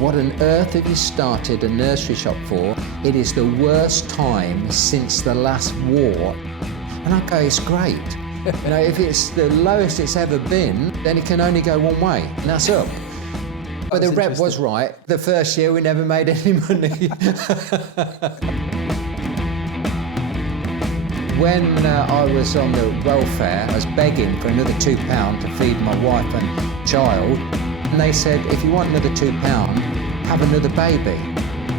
What on earth have you started a nursery shop for? It is the worst time since the last war. And I go, it's great. If it's the lowest it's ever been, then it can only go one way, and that's up. But the rep was right. The first year we never made any money. When I was on the welfare, I was begging for another £2 to feed my wife and child. And they said, if you want another £2, have another baby.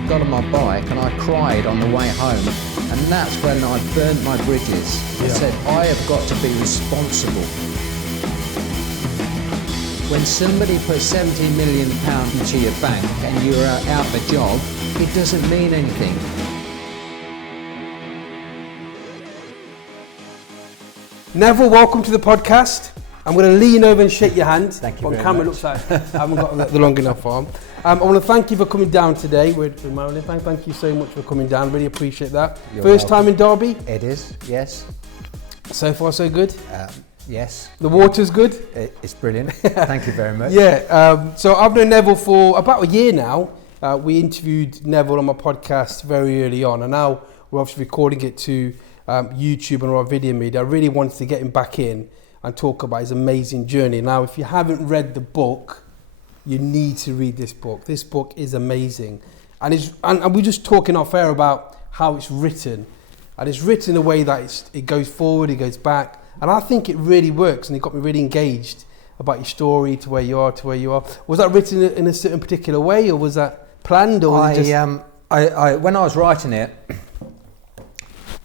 Got on my bike and I cried on the way home. And that's when I burnt my bridges. I said, I have got to be responsible. When somebody puts £17 million into your bank and you're out of a job, it doesn't mean anything. Neville, welcome to the podcast. I'm going to lean over and shake your hand. Thank you very camera much. Looks like I haven't got the long enough arm. I want to thank you for coming down today. With Marilyn. Thank you so much for coming down. Really appreciate that. You're First welcome. time in Derby? It is, yes. So far so good? Yes. The water's good? It's brilliant. Thank you very much. Yeah, so I've known Neville for about a year now. We interviewed Neville on my podcast very early on, and now we're obviously recording it to YouTube and our video media. I really wanted to get him back in and talk about his amazing journey. Now, if you haven't read the book, you need to read this book. This book is amazing. And we're just talking off air about how it's written. And it's written in a way that it goes forward, it goes back. And I think it really works, and it got me really engaged about your story, to where you are, to where you are. Was that written in a certain particular way, or was that planned? Or was it just... when I was writing it,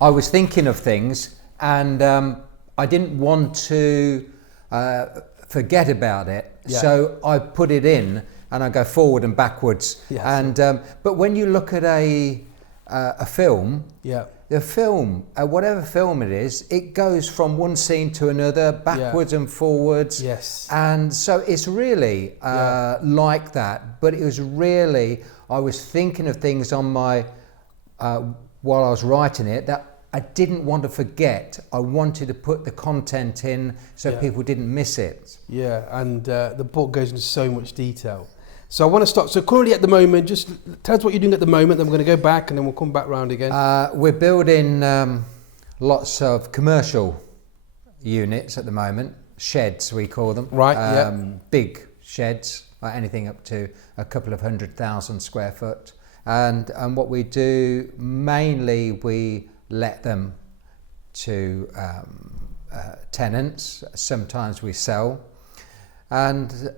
I was thinking of things, and I didn't want to forget about it. Yeah. So I put it in, and I go forward and backwards. Yes. And but when you look at a film, the film, whatever film it is, it goes from one scene to another, backwards and forwards. Yes. And so it's really like that. But it was really, I was thinking of things on my while I was writing it that I didn't want to forget. I wanted to put the content in so people didn't miss it. Yeah, and the book goes into so much detail. So I want to start. So currently at the moment, just tell us what you're doing at the moment, then we're going to go back and then we'll come back round again. We're building lots of commercial units at the moment, sheds we call them. Right, big sheds, anything up to a couple of 100,000 square foot. And what we do, mainly we let them to tenants. Sometimes we sell, and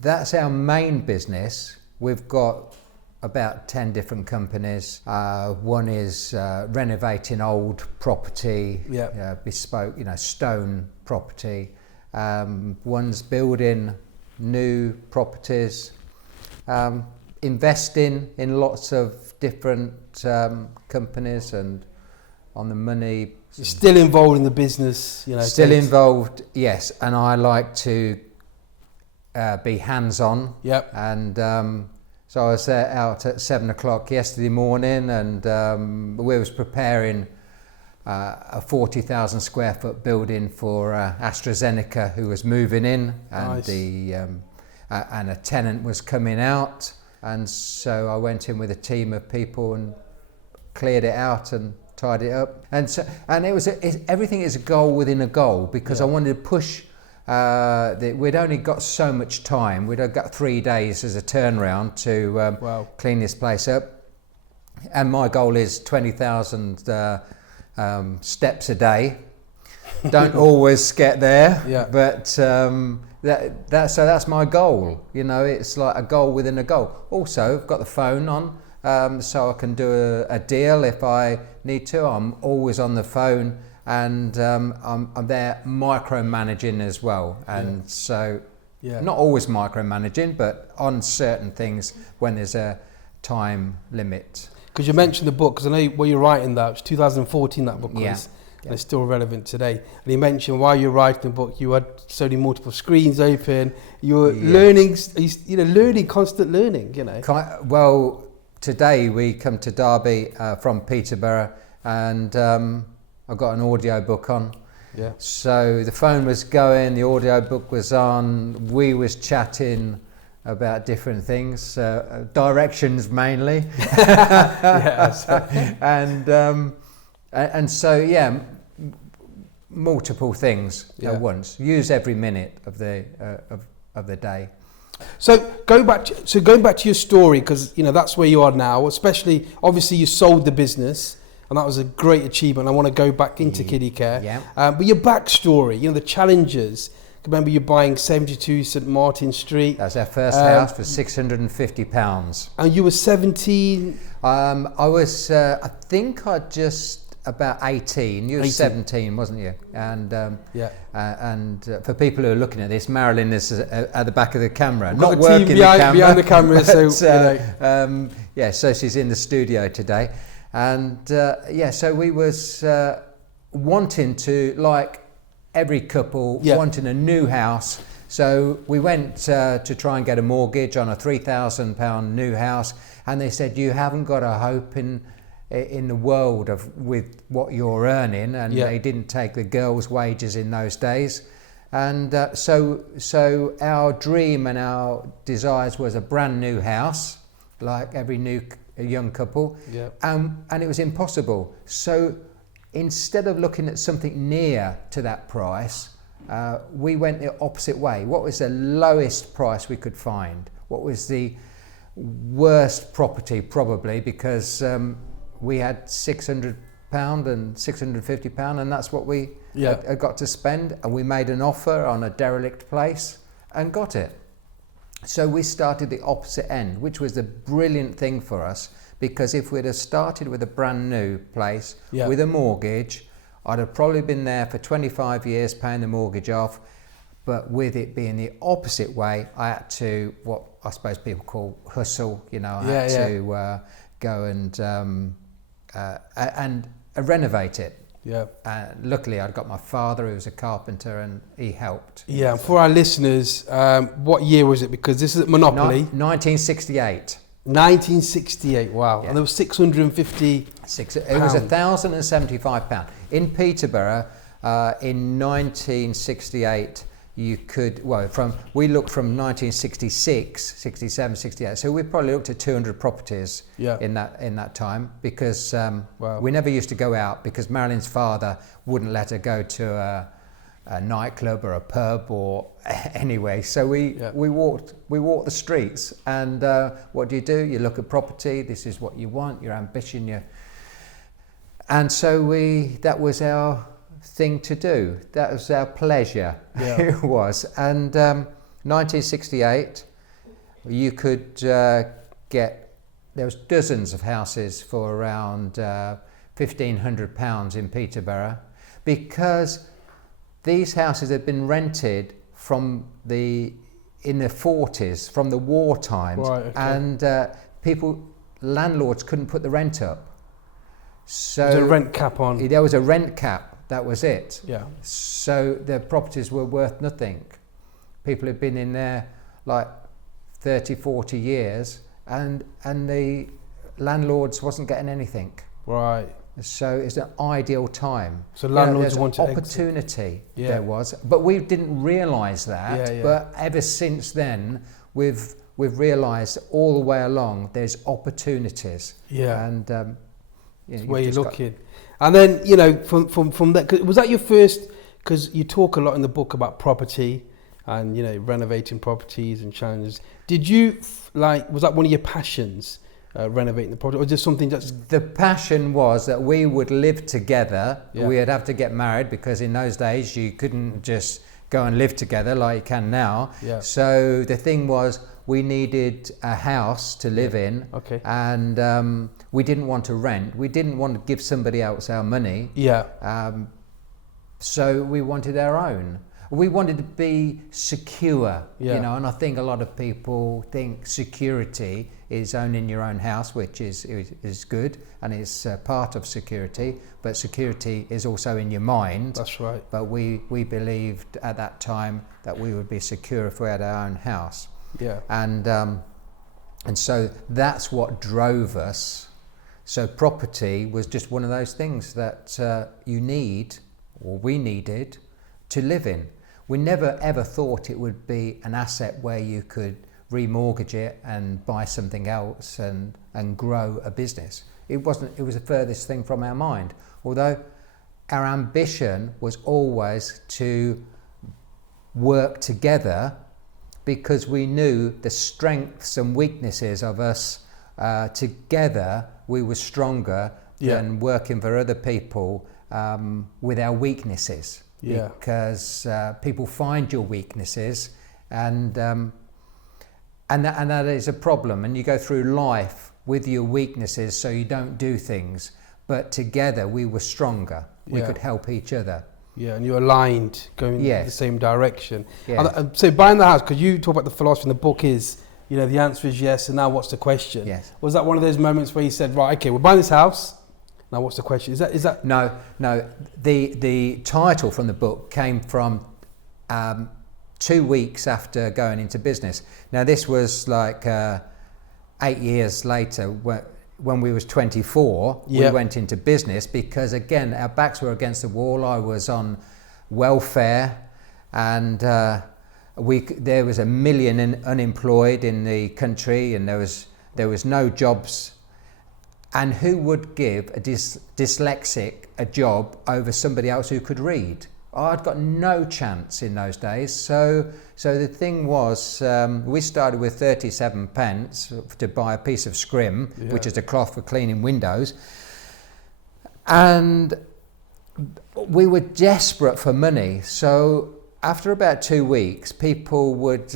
that's our main business. We've got about 10 different companies. One is renovating old property, bespoke, stone property. One's building new properties, investing in lots of different companies and on the money. You're still involved in the business, Still involved, yes. And I like to be hands-on. Yep. And so I was out at 7 o'clock yesterday morning, and we was preparing a 40,000 square foot building for AstraZeneca, who was moving in, and nice. And a tenant was coming out. And so I went in with a team of people and cleared it out and tied it up. And it was everything is a goal within a goal, because I wanted to push. We'd only got so much time. We'd have got 3 days as a turnaround to clean this place up. And my goal is 20,000 steps a day. Don't always get there, but. That's my goal. It's like a goal within a goal. Also, I've got the phone on, so I can do a deal if I need to. I'm always on the phone, and I'm there micromanaging as well. And so, not always micromanaging, but on certain things when there's a time limit. Because you mentioned the book, because I know when you're writing that, it was 2014 that book was. Yeah. And it's still relevant today. And you mentioned while you're writing the book, you had so many multiple screens open. You were learning, constant learning. Well, today we come to Derby from Peterborough, and I got an audio book on. Yeah. So the phone was going, the audio book was on, we was chatting about different things, directions mainly. And so multiple things at once. Use every minute of the day. So going back to your story, because that's where you are now. Especially, obviously, you sold the business, and that was a great achievement. I want to go back into Kiddicare. Yeah. But your backstory, the challenges. I remember you buying 72 St Martin Street. That's our first house for £650. And you were 17. I was. I think I just. About 18. You were 17, wasn't you? And for people who are looking at this, Marilyn is at the back of the camera, not working behind the camera. So she's in the studio today, and so we was wanting to, like every couple, wanting a new house. So we went to try and get a mortgage on a £3,000 new house, and they said, you haven't got a hope in the world with what you're earning, and they didn't take the girls' wages in those days, and so our dream and our desires was a brand new house, like every young couple, and it was impossible. So instead of looking at something near to that price, we went the opposite way. What was the lowest price we could find? What was the worst property? Probably because we had £600 and £650, and that's what we had got to spend. And we made an offer on a derelict place and got it. So we started the opposite end, which was the brilliant thing for us, because if we'd have started with a brand new place with a mortgage, I'd have probably been there for 25 years paying the mortgage off. But with it being the opposite way, I had to, what I suppose people call hustle, I had to go and renovate it. Luckily, I'd got my father, who was a carpenter, and he helped. Yeah, and for our listeners, what year was it? Because this is Monopoly. 1968. 1968, wow. And there was 650 It was £1,075. In Peterborough, in 1968, you could, we looked from 1966, 67, 68. So we probably looked at 200 properties in that time, because we never used to go out, because Marilyn's father wouldn't let her go to a nightclub or a pub or anyway. So we walked the streets, and what do? You look at property. This is what you want, your ambition, and so that was our thing to do. That was our pleasure. It was. And 1968, you could get, there was dozens of houses for around £1,500 in Peterborough, because these houses had been rented in the 40s, from the war times, and landlords couldn't put the rent up. So there was a rent cap on. There was a rent cap. That was it. Yeah. So the properties were worth nothing. People had been in there like 30, 40 years, and the landlords wasn't getting anything. Right. So it's an ideal time. So landlords wanted opportunity. There was, but we didn't realise that. But ever since then, we've realised all the way along there's opportunities. Yeah. And where you're looking. And then, from that, was that your first, because you talk a lot in the book about property and, renovating properties and challenges. Did you, was that one of your passions, renovating the property, or just something that's... The passion was that we would live together. We'd have to get married, because in those days you couldn't just go and live together like you can now. So the thing was, we needed a house to live in, and we didn't want to rent. We didn't want to give somebody else our money. So we wanted our own. We wanted to be secure, and I think a lot of people think security is owning your own house, which is good, and it's part of security, but security is also in your mind. That's right. But we believed at that time that we would be secure if we had our own house. And so that's what drove us. So property was just one of those things that you need, or we needed, to live in. We never ever thought it would be an asset where you could remortgage it and buy something else and grow a business. It was the furthest thing from our mind. Although our ambition was always to work together, because we knew the strengths and weaknesses of us. Together we were stronger than working for other people with our weaknesses. Because people find your weaknesses, and that is a problem. And you go through life with your weaknesses, so you don't do things. But together we were stronger. We could help each other. Yeah, and you're aligned, going in the same direction. Yes. And so buying the house, because you talk about the philosophy in the book is, the answer is yes, and now what's the question? Yes. Was that one of those moments where you said, right, okay, we're buying this house, now what's the question? Is that? No. The title from the book came from 2 weeks after going into business. Now this was like 8 years later, when we was 24, we went into business, because again, our backs were against the wall. I was on welfare, and there was 1 million unemployed in the country, and there was no jobs. And who would give a dyslexic a job over somebody else who could read? I'd got no chance in those days. So the thing was, we started with 37 pence to buy a piece of scrim, which is a cloth for cleaning windows. And we were desperate for money. So after about 2 weeks, people would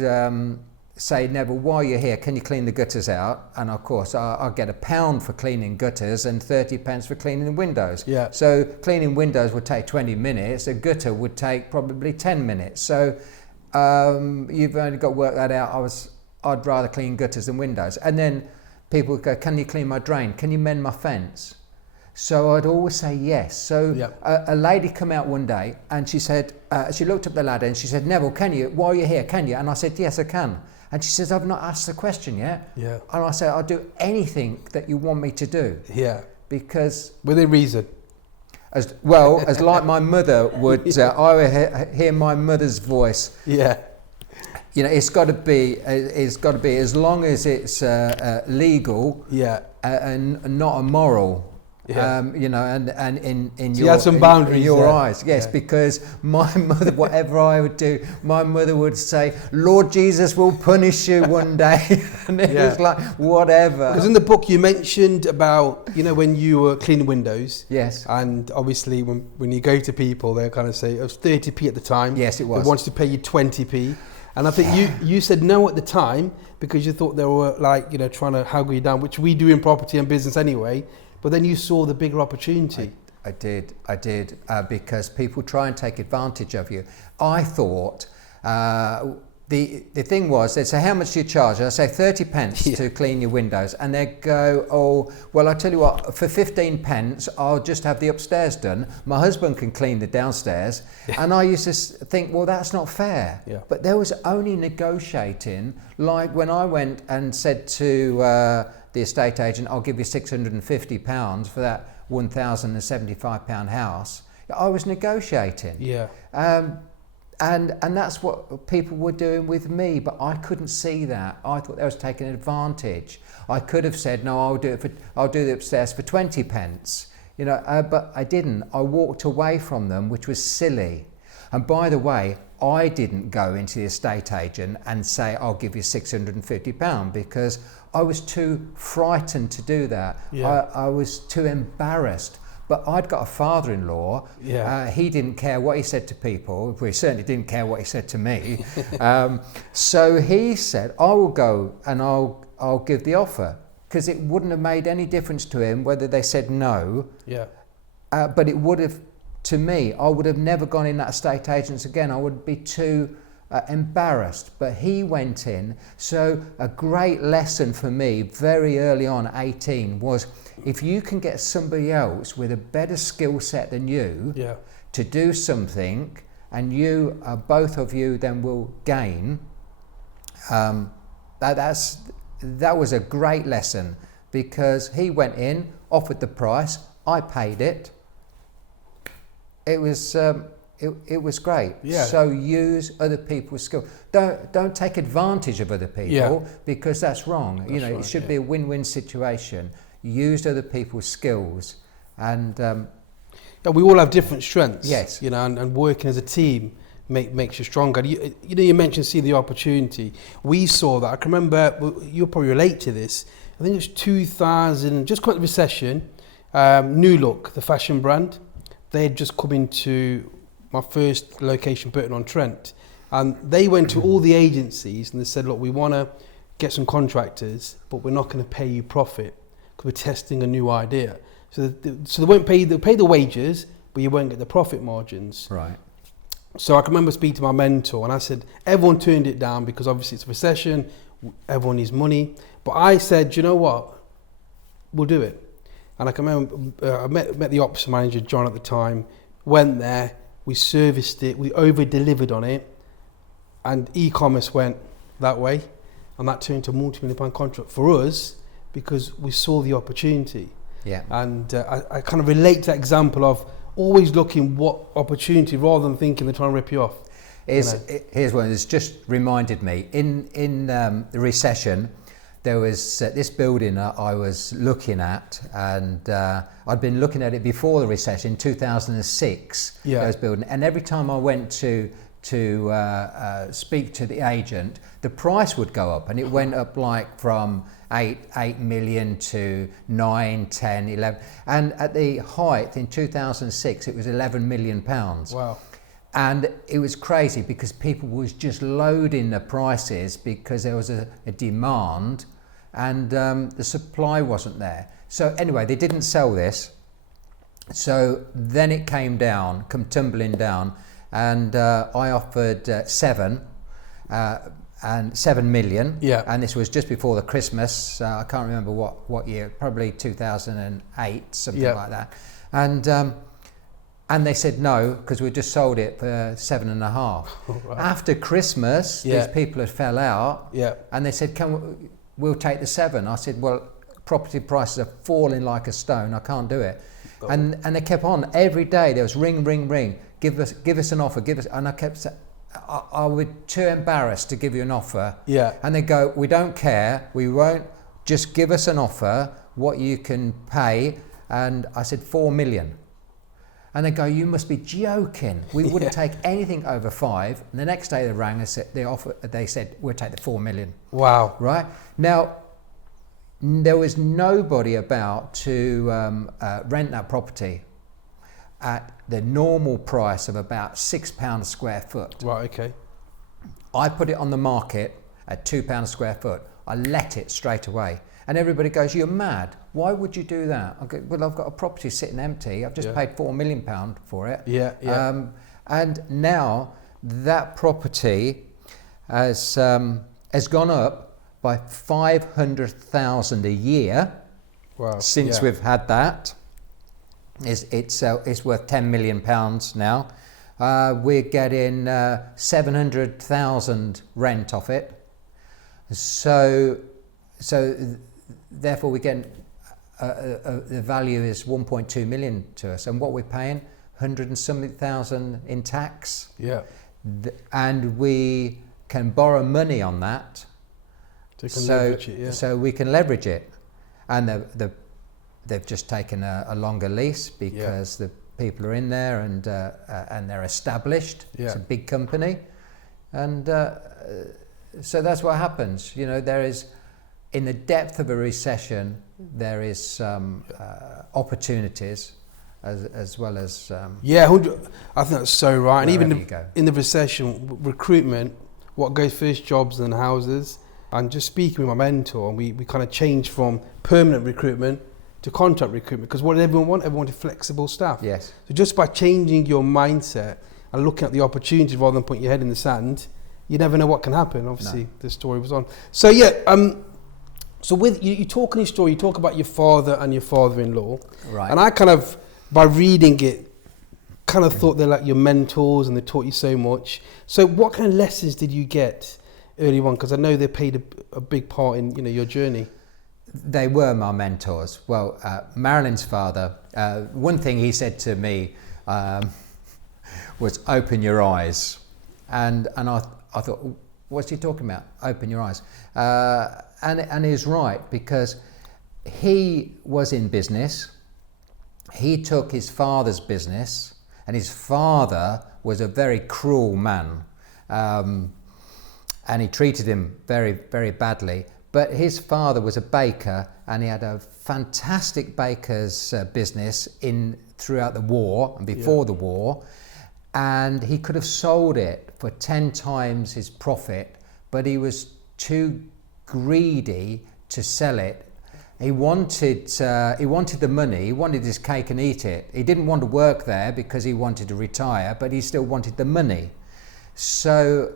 say, Neville, while you're here, can you clean the gutters out? And of course, I'll get £1 for cleaning gutters and 30 pence for cleaning the windows. Yeah. So cleaning windows would take 20 minutes. A gutter would take probably 10 minutes. So you've only got to work that out. I'd rather clean gutters than windows. And then people would go, can you clean my drain? Can you mend my fence? So I'd always say yes. So a lady come out one day, and she said, she looked up the ladder and she said, Neville, can you, while you're here, can you? And I said, yes, I can. And she says, I've not asked the question yet. Yeah. And I said, I'll do anything that you want me to do. Yeah. Because... within reason. As like my mother would, I would hear my mother's voice. Yeah. It's got to be as long as it's legal. Yeah. And not immoral. Yeah. And in so your, you had some boundaries in your there. eyes, yes, because my mother, whatever I would do, my mother would say, Lord Jesus will punish you one day. And it was like, whatever. Because in the book you mentioned about, when you were cleaning windows. Yes. And obviously when you go to people, they'll kind of say, it was 30p at the time. Yes, it was. They wanted to pay you 20p. And I think you said no at the time, because you thought they were trying to haggle you down, which we do in property and business anyway. But then you saw the bigger opportunity. I did, because people try and take advantage of you. I thought, the thing was, they'd say, how much do you charge? I say 30 pence to clean your windows. And they'd go, oh, well, I tell you what, for 15 pence, I'll just have the upstairs done. My husband can clean the downstairs. And I used to think, well, that's not fair. Yeah. But there was only negotiating, like when I went and said to the estate agent, I'll give you £650 for that £1,075 house. I was negotiating. Yeah. And that's what people were doing with me, but I couldn't see that. I thought they was taking advantage. I could have said, no, I'll do the upstairs for 20 pence. But I didn't. I walked away from them, which was silly. And by the way, I didn't go into the estate agent and say, I'll give you £650, because I was too frightened to do that. Yeah. I was too embarrassed. But I'd got a father-in-law. Yeah. He didn't care what he said to people. Well, he certainly didn't care what he said to me. So he said, I will go and I'll give the offer, because it wouldn't have made any difference to him whether they said no. Yeah. But it would have, to me, I would have never gone in that estate agents again. I would be too embarrassed. But he went in. So a great lesson for me very early on, 18, was if you can get somebody else with a better skill set than you to do something, and you, both of you then will gain, that was a great lesson, because he went in, offered the price, I paid it. It was it was great. Yeah. So use other people's skills. Don't take advantage of other people because that's wrong. That's right, it should be a win-win situation. Use other people's skills, and we all have different strengths. Yes. And working as a team makes you stronger. You mentioned seeing the opportunity. We saw that. I can remember, you'll probably relate to this. I think it was 2000, just quite the recession. New Look, the fashion brand, they had just come into my first location, Burton-on-Trent, and they went to all the agencies and they said, look, we want to get some contractors, but we're not going to pay you profit because we're testing a new idea. So they won't pay. They'll pay the wages, but you won't get the profit margins. Right. So I can remember speaking to my mentor, and I said everyone turned it down because obviously it's a recession, everyone needs money. But I said, you know what, we'll do it. And I can remember I met the ops manager John at the time. Went there, we serviced it, we over delivered on it, and e-commerce went that way, and that turned into a multi-million-pound contract for us because we saw the opportunity. Yeah. And I kind of relate to that example of always looking what opportunity rather than thinking they're trying to rip you off. Here's one that's just reminded me. In the recession, there was this building I was looking at, and I'd been looking at it before the recession, 2006. Yeah. Those building, and every time I went to speak to the agent, the price would go up, and it went up like from 8 million to 9, 10, 11, and at the height in 2006 it was 11 million pounds. Wow. And it was crazy because people was just loading the prices because there was a demand, and the supply wasn't there. So anyway, they didn't sell this. So then it came tumbling down, and I offered 7 million. Yeah. And this was just before the Christmas. I can't remember what year, probably 2008, something like that. And they said no, because we just sold it for 7.5. Right. After Christmas, these people had fell out, and they said, we'll take the 7. I said, well, property prices are falling like a stone. I can't do it. Oh. And they kept on every day. There was ring. Give us an offer. And I kept saying, I was too embarrassed to give you an offer. Yeah. And they go, we don't care. We won't. Just give us an offer, what you can pay. And I said 4 million. And they go, you must be joking. We wouldn't take anything over 5. And the next day they rang and said, they said, we'll take the 4 million. Wow. Right? Now, there was nobody about to rent that property at the normal price of about £6 a square foot. Right, okay. I put it on the market at £2 a square foot. I let it straight away. And everybody goes, you're mad. Why would you do that? I go, well, I've got a property sitting empty. I've just paid £4 million for it. And now that property has gone up by 500,000 a year. Wow. Since we've had that. It's worth £10 million now. We're getting 700,000 rent off it. So therefore we get the value is 1.2 million to us, and what we're paying 100 and something thousand in tax. Yeah. And we can borrow money on that. So we can leverage it, and they've just taken a longer lease because the people are in there and they're established. Yeah. It's a big company, and so that's what happens. There is, in the depth of a recession, there is opportunities as well as. I think that's so right. And even in the recession, recruitment, what goes first, jobs and houses. And just speaking with my mentor, and we kind of changed from permanent recruitment to contract recruitment, because what did everyone want? Everyone wanted flexible staff. Yes. So just by changing your mindset and looking at the opportunity rather than putting your head in the sand, you never know what can happen. Obviously, the story was on. So so with you talk in your story, you talk about your father and your father-in-law. Right. And I kind of, by reading it, kind of thought they're like your mentors and they taught you so much. So what kind of lessons did you get early on? Because I know they played a big part in your journey. They were my mentors. Well, Marilyn's father, one thing he said to me, was open your eyes. And I thought, what's he talking about? Open your eyes. And he's right, because he was in business. He took his father's business, and his father was a very cruel man. And he treated him very, very badly. But his father was a baker, and he had a fantastic baker's business throughout the war and before the war. And he could have sold it for 10 times his profit, but he was too greedy to sell it. He wanted the money. He wanted his cake and eat it. He didn't want to work there because he wanted to retire, but he still wanted the money. So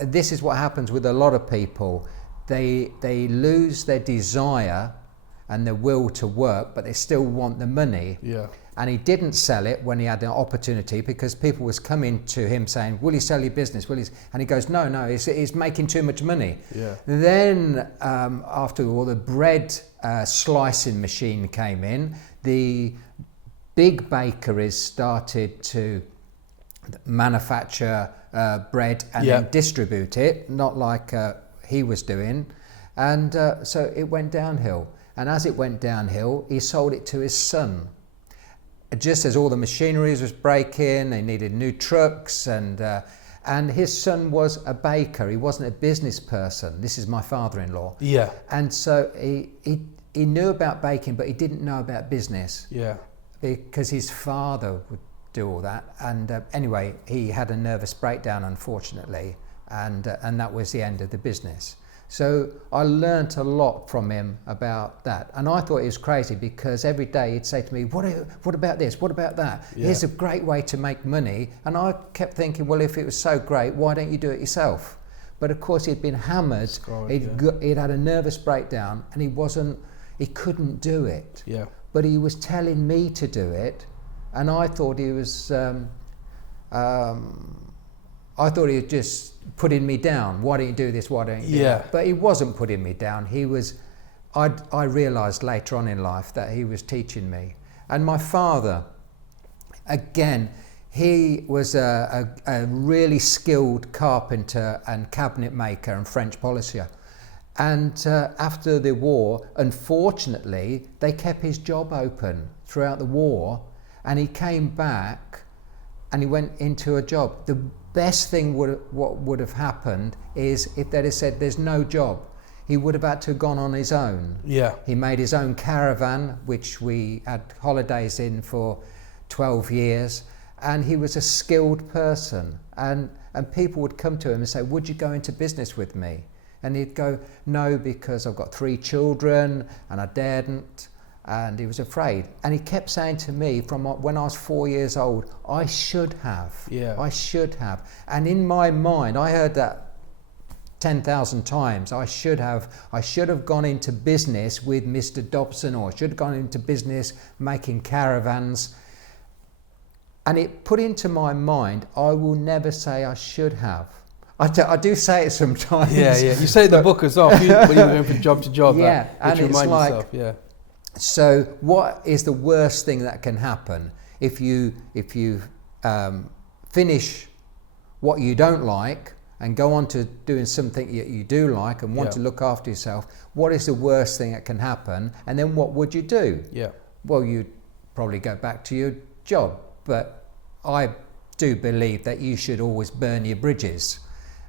this is what happens with a lot of people. They lose their desire and their will to work, but they still want the money. Yeah. And he didn't sell it when he had an opportunity, because people was coming to him saying, will you sell your business? And he goes, no, he's making too much money. Yeah. Then after all, the bread slicing machine came in. The big bakeries started to manufacture bread and then distribute it, not like he was doing. And so it went downhill. And as it went downhill, he sold it to his son. Just as all the machinery was breaking, they needed new trucks, and his son was a baker. He wasn't a business person. This is my father-in-law. Yeah. And so he knew about baking, but he didn't know about business. Yeah. Because his father would do all that. And anyway, he had a nervous breakdown, unfortunately, and that was the end of the business. So I learnt a lot from him about that. And I thought he was crazy, because every day he'd say to me, what about this? What about that? Yeah. Here's a great way to make money. And I kept thinking, well, if it was so great, why don't you do it yourself? But of course he'd been hammered. He'd had a nervous breakdown, and he couldn't do it. Yeah. But he was telling me to do it. And I thought he was just putting me down. Why don't you do this? Why don't you do that? But he wasn't putting me down. I realised later on in life that he was teaching me. And my father, again, he was a really skilled carpenter and cabinet maker and French polisher. And after the war, unfortunately, they kept his job open throughout the war. And he came back and he went into a job. The best thing what would have happened is if they'd have said there's no job, he would have had to have gone on his own. Yeah. He made his own caravan, which we had holidays in for 12 years, and he was a skilled person. And people would come to him and say, would you go into business with me? And he'd go, no, because I've got 3 children and I daren't. And he was afraid. And he kept saying to me from when I was 4 years old, I should have. Yeah. I should have. And in my mind, I heard that 10,000 times. I should have gone into business with Mr. Dobson, or I should have gone into business making caravans. And it put into my mind, I will never say I should have. I do say it sometimes. Yeah. You say it in the book as well, when you were going from job to job. Yeah, and it's like, yourself, yeah. So what is the worst thing that can happen if you finish what you don't like and go on to doing something you do like and want to look after yourself? What is the worst thing that can happen? And then what would you do? Yeah. Well, you'd probably go back to your job. But I do believe that you should always burn your bridges.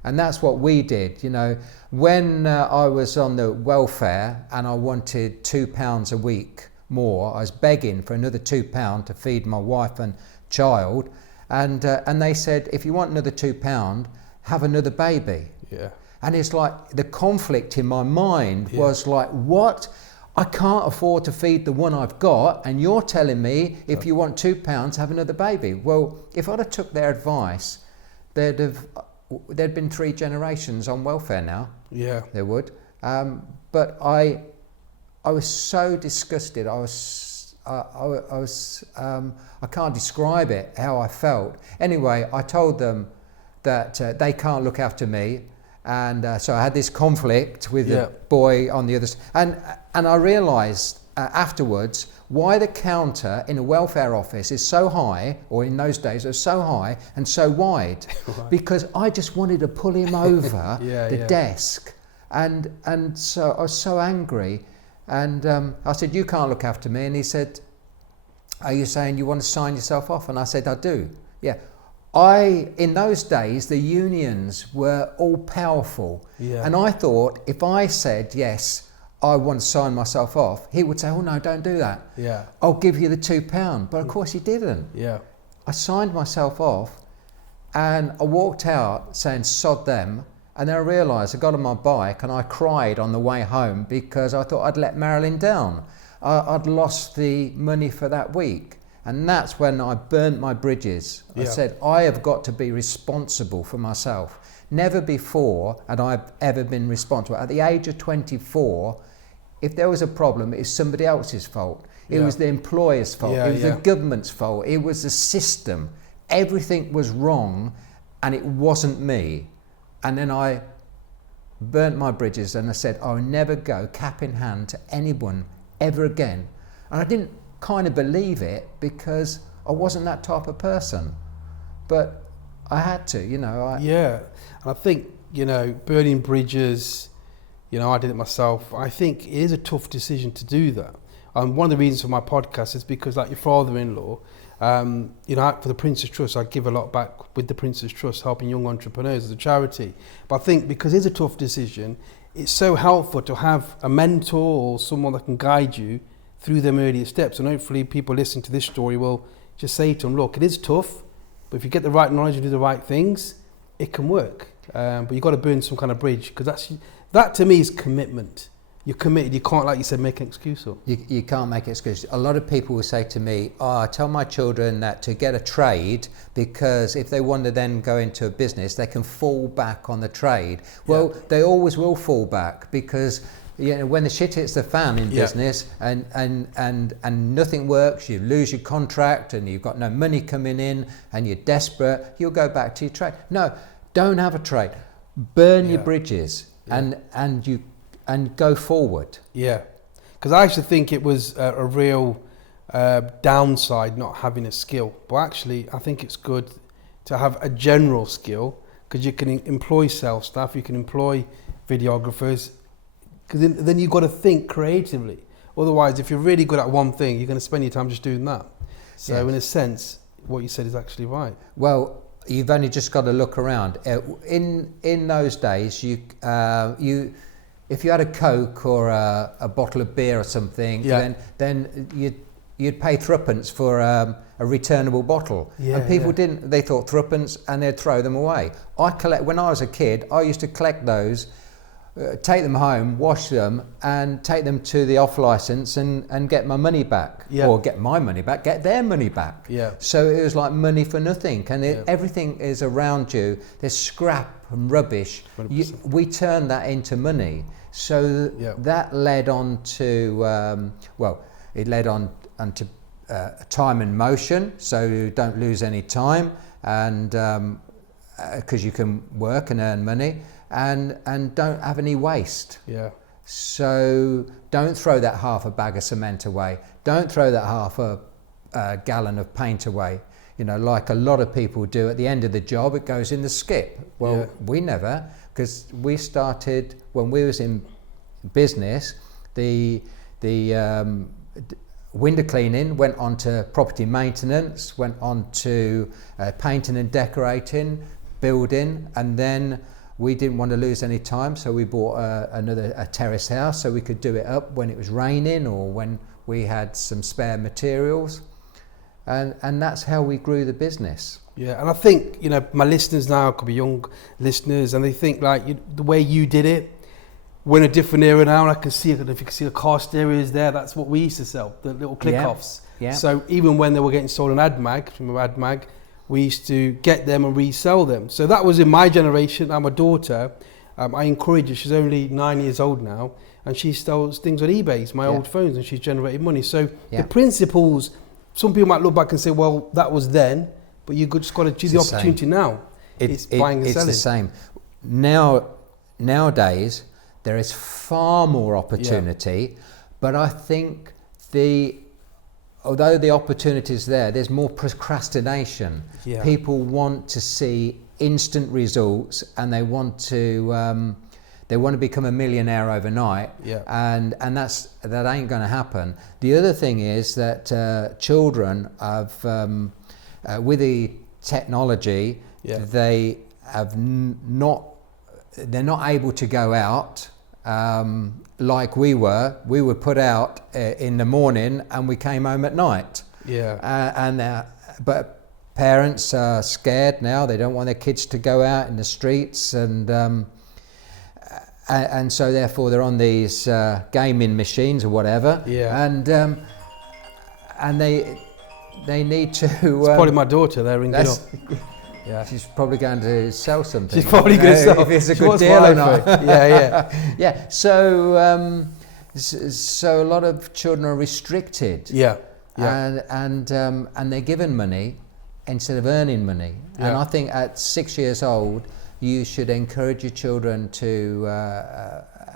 And that's what we did. You know, when I was on the welfare and I wanted £2 a week more, I was begging for another £2 to feed my wife and child. And they said, if you want another £2, have another baby. Yeah. And it's like the conflict in my mind was like, what? I can't afford to feed the one I've got, and you're telling me if you want £2, have another baby. Well, if I'd have took their advice, there'd been 3 generations on welfare now. Yeah, there would. But I was so disgusted. I can't describe it how I felt. Anyway, I told them that they can't look after me, and so I had this conflict with the boy on the other side. And I realised afterwards why the counter in a welfare office is so high, or in those days it was so high and so wide. Right. Because I just wanted to pull him over the desk, and so I was so angry, and I said, you can't look after me. And he said, are you saying you want to sign yourself off? And I said, I do. Yeah. In those days, the unions were all powerful. Yeah. And I thought, if I said, yes, I want to sign myself off, he would say, oh no, don't do that. Yeah. I'll give you the £2. But of course he didn't. Yeah. I signed myself off, and I walked out saying, sod them. And then I realised I got on my bike and I cried on the way home because I thought I'd let Marilyn down. I'd lost the money for that week. And that's when I burnt my bridges. I said, I have got to be responsible for myself. Never before had I ever been responsible. At the age of 24, if there was a problem, it was somebody else's fault. It was the employer's fault. It was the government's fault. It was the system. Everything was wrong, and it wasn't me. And then I burnt my bridges, and I said, I'll never go cap in hand to anyone ever again. And I didn't kind of believe it because I wasn't that type of person, but I had to, and I think, burning bridges, I did it myself. I think it is a tough decision to do that. And one of the reasons for my podcast is because, like your father-in-law, for the Prince's Trust, I give a lot back with the Prince's Trust, helping young entrepreneurs as a charity. But I think because it's a tough decision, it's so helpful to have a mentor or someone that can guide you through them earlier steps. And hopefully people listening to this story will just say to them, look, it is tough, but if you get the right knowledge and do the right things, it can work. But you've got to burn some kind of bridge, because that to me is commitment. You're committed. You can't, like you said, make an excuse up. You can't make an excuse. A lot of people will say to me, I tell my children that to get a trade, because if they want to then go into a business, they can fall back on the trade. Well, they always will fall back, because when the shit hits the fan in business and nothing works, you lose your contract and you've got no money coming in and you're desperate, you'll go back to your trade. No, don't have a trade. Burn your bridges and go forward. Yeah, because I actually think it was a real downside not having a skill. But actually, I think it's good to have a general skill, because you can employ sales staff, you can employ videographers, because then you've got to think creatively. Otherwise, if you're really good at one thing, you're going to spend your time just doing that. So in a sense, what you said is actually right. Well, you've only just got to look around. In those days, if you had a Coke or a bottle of beer or something, then you'd pay threepence for a returnable bottle. And people didn't. They thought threepence, and they'd throw them away. When I was a kid, I used to collect those, take them home, wash them, and take them to the off license and get my money back, or get my money back, get their money back. So it was like money for nothing, and everything is around you. There's scrap and rubbish. We turn that into money. So that led on to it led on to time and motion. So you don't lose any time, and because you can work and earn money. And don't have any waste. So don't throw that half a bag of cement away. Don't throw that half a gallon of paint away. Like a lot of people do at the end of the job, it goes in the skip. Well, we never, because we started when we was in business. The window cleaning went on to property maintenance, went on to painting and decorating, building, and then we didn't want to lose any time, so we bought a terrace house so we could do it up when it was raining or when we had some spare materials, and that's how we grew the business. Yeah, and I think my listeners now could be young listeners, and they think the way you did it. We're in a different era now, and I can see. I don't know if you can see the car stereos there. That's what we used to sell, the little click-offs. Yeah. So even when they were getting sold on AdMag, remember AdMag, we used to get them and resell them. So that was in my generation. And my daughter, I encourage her. She's only 9 years old now, and she sells things on eBay, my old phones, and she's generated money. So the principles, some people might look back and say, well, that was then, but you've just got to choose the opportunity now. It's buying and selling. It's the same. Nowadays, there is far more opportunity, but I think although the opportunity is there, there's more procrastination. Yeah. People want to see instant results, and they want to become a millionaire overnight. Yeah. And that ain't going to happen. The other thing is that children have with the technology, Yeah. they have they're not able to go out like we were. We were put out in the morning and we came home at night. Yeah. But parents are scared now. They don't want their kids to go out in the streets, and so therefore they're on these gaming machines or whatever. Yeah. And they need to. It's probably my daughter there ringing up. Yeah, she's probably going to sell something. She's probably going to sell. If it's a good deal or not. Yeah. Yeah. So a lot of children are restricted. Yeah. And they're given money instead of earning money. Yeah. And I think at 6 years old, you should encourage your children to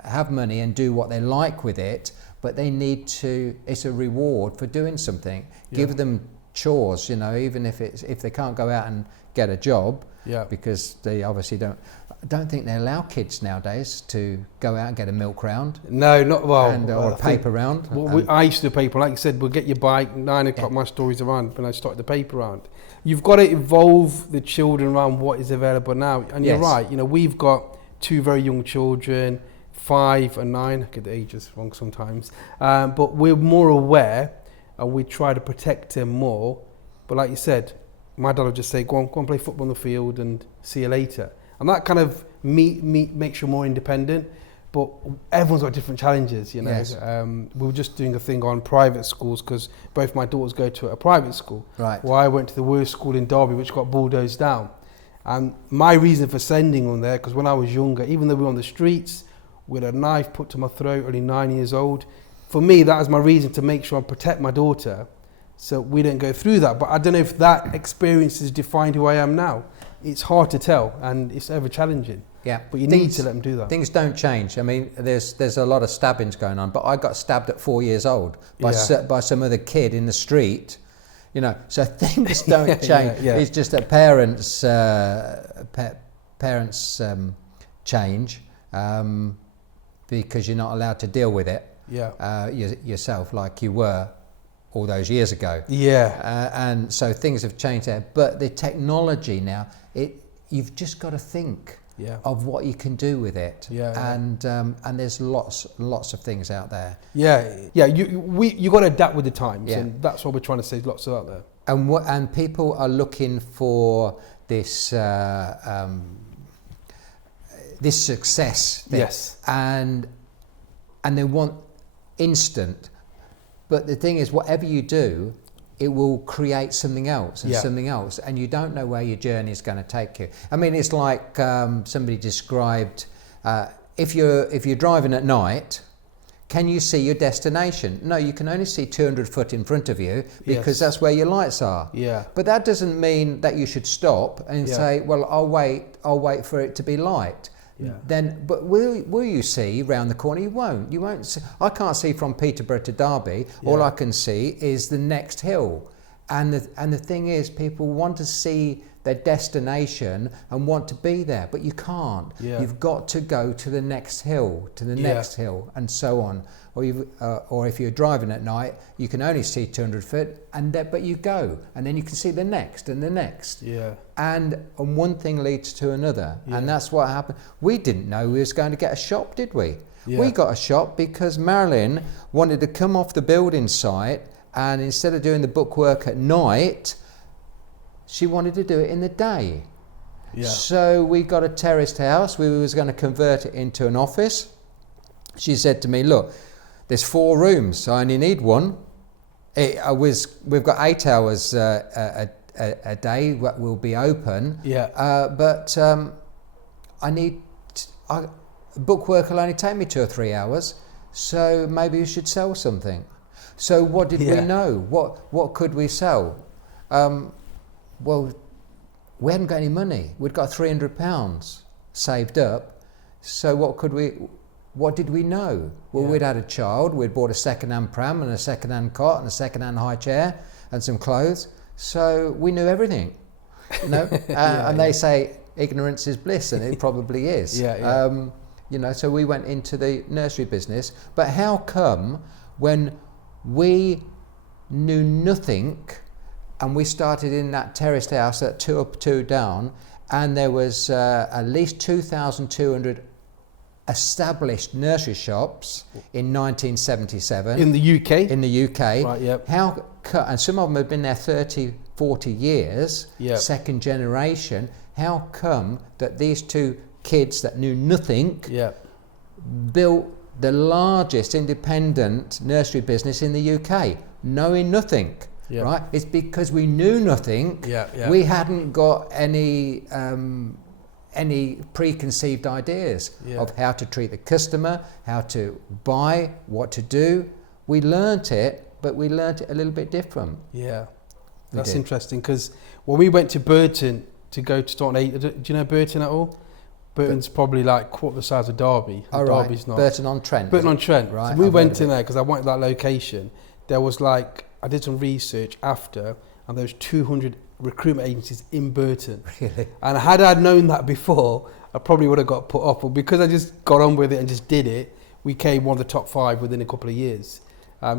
have money and do what they like with it. But they need to. It's a reward for doing something. Yeah. Give them chores. Even if they can't go out and get a job, because they obviously don't. I don't think they allow kids nowadays to go out and get a milk round. No, not well. Or a paper round. I used to do paper, like you said, we'll get your bike, 9 o'clock, my story's around when I started the paper round. You've got to involve the children around what is available now. And you're right, we've got 2 very young children, 5 and 9, I get the ages wrong sometimes, but we're more aware and we try to protect them more. But like you said, my dad would just say, go on play football on the field and see you later. And that kind of makes you more independent. But everyone's got different challenges, Yes. We were just doing a thing on private schools because both my daughters go to a private school. Right. Well, I went to the worst school in Derby, which got bulldozed down. And my reason for sending them there, because when I was younger, even though we were on the streets with a knife put to my throat, only 9 years old, for me, that was my reason to make sure I protect my daughter so we don't go through that. But I don't know if that experience has defined who I am now. It's hard to tell, and it's ever challenging. Yeah, but you need to let them do that. Things don't change. I mean, there's a lot of stabbings going on, but I got stabbed at 4 years old by some other kid in the street. So things don't change. Yeah. It's just that parents change because you're not allowed to deal with it yourself like you were all those years ago. And so things have changed there. But the technology now, you've just got to think of what you can do with it. And there's lots of things out there. You got to adapt with the times, and that's what we're trying to say. Lots of out there. And people are looking for this this success thing. Yes. And they want instant. But the thing is, whatever you do, it will create something else and something else, and you don't know where your journey is going to take you. I mean, it's like somebody described: if you're driving at night, can you see your destination? No, you can only see 200 foot in front of you because that's where your lights are. But that doesn't mean that you should stop and say, "Well, I'll wait for it to be light." But will you see round the corner? You won't see. I can't see from Peterborough to Derby. All I can see is the next hill, and the thing is, people want to see their destination and want to be there, but you can't. You've got to go to the next hill, hill, and so on. Or if you're driving at night, you can only see 200 foot, but you go, and then you can see the next and the next. And one thing leads to another, and that's what happened. We didn't know we was going to get a shop, did we? We got a shop because Marilyn wanted to come off the building site, and instead of doing the bookwork at night, she wanted to do it in the day. So we got a terraced house. We was going to convert it into an office. She said to me, "Look, there's 4 rooms. I only need one. We've got 8 hours a day that will be open. But bookwork will only take me 2 or 3 hours. So maybe we should sell something." So what did we know? What could we sell? Well, we hadn't got any money. We'd got £300 saved up. So what could we? what did we know? Well, Yeah. we'd had a child, we'd bought a second-hand pram and a second-hand cot and a second-hand high chair and some clothes. So we knew everything, you know. And they say ignorance is bliss, and it probably is. You know, so we went into the nursery business. But how come when we knew nothing and we started in that terraced house, that 2 up, 2 down, and there was at least 2,200 established nursery shops in 1977 In the UK? in the UK. Right, yep. And some of them had been there 30, 40 years, Yep. second generation. How come that these 2 kids that knew nothing Yeah. built the largest independent nursery business in the UK, knowing nothing? Yeah. Right? It's because we knew nothing. Yeah. We hadn't got any preconceived ideas of how to treat the customer, how to buy, what to do. We learnt it, but we learnt it a little bit different. Yeah. We That's did. interesting, because when we went to Burton to go to start do you know Burton at all? Burton's probably like quarter the size of Derby. All right, Derby's not. Burton-on-Trent. Burton-on-Trent. Right, So we I've went heard of in there because I wanted that location. There was like, I did some research after, and there was 200 recruitment agencies in Burton. Really? And had I known that before, I probably would have got put off. But because I just got on with it and just did it, we came one of the top 5 within a couple of years,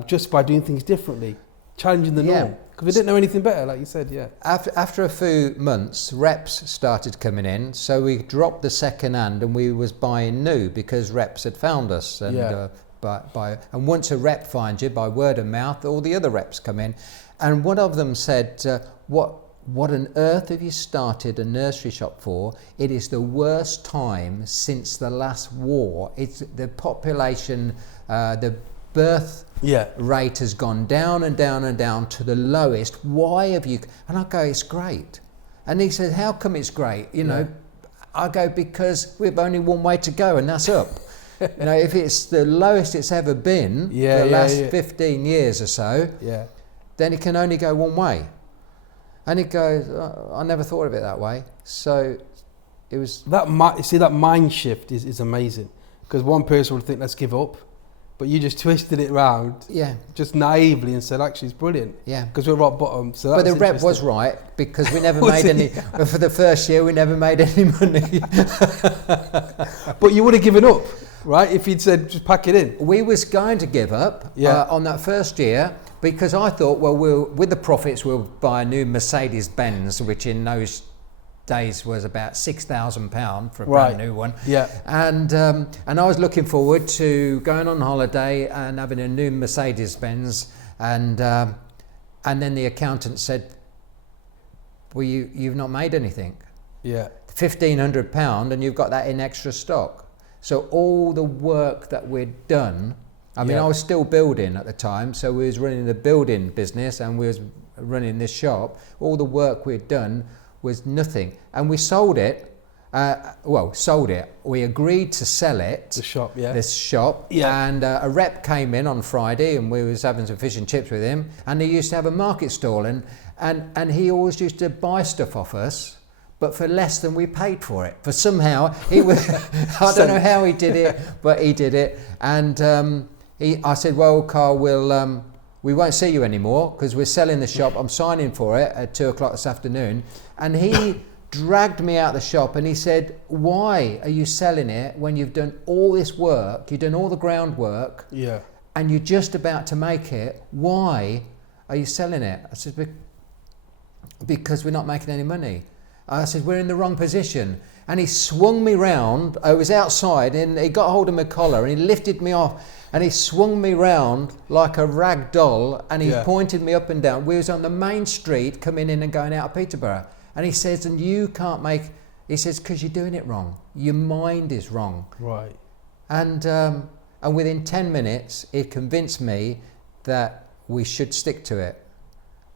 just by doing things differently, challenging the norm. Because we didn't know anything better, like you said, yeah. After a few months, reps started coming in, so we dropped the second hand and we was buying new because reps had found us. And, and once a rep finds you by word of mouth, all the other reps come in. And one of them said, what on earth have you started a nursery shop for? It is the worst time since the last war. It's the population, the birth rate has gone down and down and down to the lowest. Why have you? And I go, it's great. And he said, how come it's great? You know, I go, because we've only one way to go, and that's up. You know, if it's the lowest it's ever been for the last 15 years or so, then it can only go one way. And he goes, I never thought of it that way. So it was that mind shift is amazing, because one person would think, let's give up, but you just twisted it round, just naively, and said, actually, it's brilliant, because we're rock bottom. So but the rep was right, because we never made any. For the first year, we never made any money. But you would have given up, right? If he'd said, just pack it in. We was going to give up on that first year, because I thought, well, with the profits, we'll buy a new Mercedes-Benz, which in those days was about £6,000 for a brand new one. And I was looking forward to going on holiday and having a new Mercedes-Benz, and then the accountant said, well, you've not made anything. £1,500, and you've got that in extra stock. So all the work that we'd done, I mean, I was still building at the time, so we was running the building business and we was running this shop. All the work we'd done was nothing, and we sold it. Sold it. We agreed to sell it. The shop, This shop, and a rep came in on Friday, and we was having some fish and chips with him. And he used to have a market stall, and he always used to buy stuff off us, but for less than we paid for it. For somehow he was, I don't know how he did it, but he did it. And I said, well, Carl, we won't see you anymore because we're selling the shop. I'm signing for it at 2:00 this afternoon. And he dragged me out the shop and he said, why are you selling it when you've done all this work, you've done all the groundwork, and you're just about to make it? Why are you selling it? I said, because we're not making any money. I said, we're in the wrong position. And he swung me round. I was outside and he got hold of my collar and he lifted me off and he swung me round like a rag doll and he pointed me up and down. We was on the main street coming in and going out of Peterborough. And he says, and you can't make, he says, because you're doing it wrong. Your mind is wrong. Right. And within 10 minutes, it convinced me that we should stick to it.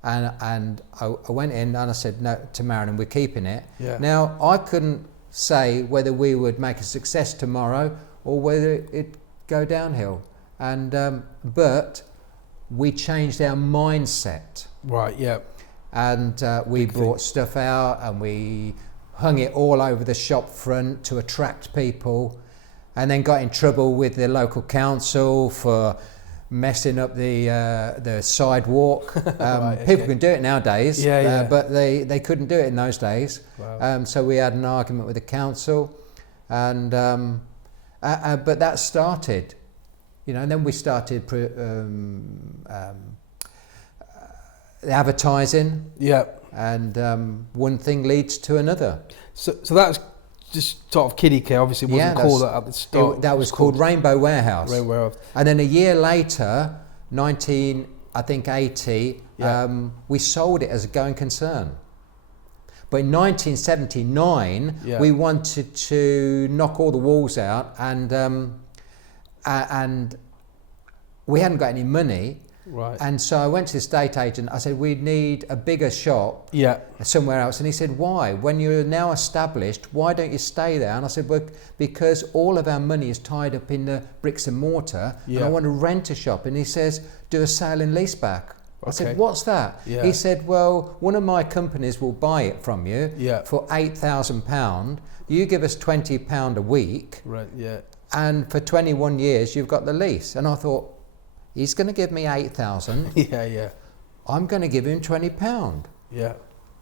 And I went in and I said no to Marilyn, we're keeping it. Now, I couldn't say whether we would make a success tomorrow or whether it'd go downhill. And but we changed our mindset. Right, And we brought stuff out and we hung it all over the shop front to attract people. and then got in trouble with the local council for messing up the sidewalk. People can do it nowadays, but they couldn't do it in those days. Wow. So we had an argument with the council, and but that started, and then we started the advertising. Yeah. And one thing leads to another. So that's just sort of Kiddicare. Obviously, it wasn't called that at the start. That was called Rainbow Warehouse. Rainbow Warehouse. And then a year later, 1980, we sold it as a going concern. But in 1979, we wanted to knock all the walls out, and we hadn't got any money. Right. And so I went to the estate agent. I said, we need a bigger shop somewhere else. And he said, why? When you're now established, why don't you stay there? And I said, well, because all of our money is tied up in the bricks and mortar, and I want to rent a shop. And he says, do a sale and lease back. I said, what's that? Yeah. He said, well, one of my companies will buy it from you for £8,000. You give us £20 a week. Right. Yeah. And for 21 years, you've got the lease. And I thought, he's going to give me 8,000. I'm going to give him £20. Yeah.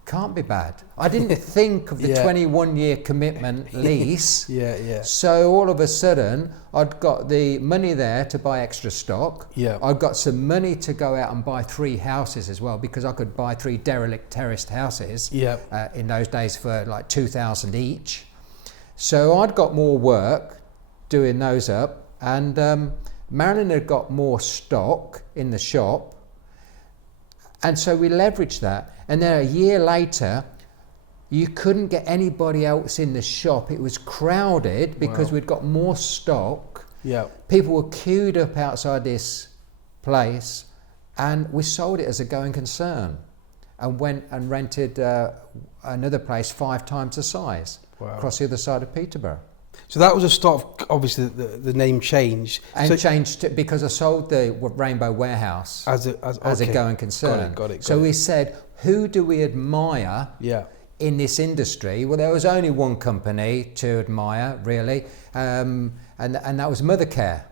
Can't be bad. I didn't think of the 21-year commitment lease. So all of a sudden, I'd got the money there to buy extra stock. I'd got some money to go out and buy 3 houses as well, because I could buy 3 derelict terraced houses in those days for like 2,000 each. So I'd got more work doing those up, and Marilyn had got more stock in the shop, and so we leveraged that. And then a year later, you couldn't get anybody else in the shop. It was crowded because we'd got more stock. People were queued up outside this place, and we sold it as a going concern, and went and rented another place 5 times the size across the other side of Peterborough. So that was a start of, obviously, the name changed. And changed because I sold the Rainbow Warehouse as a going concern. Got it. So we said, who do we admire in this industry? Well, there was only one company to admire, really, and that was Mothercare.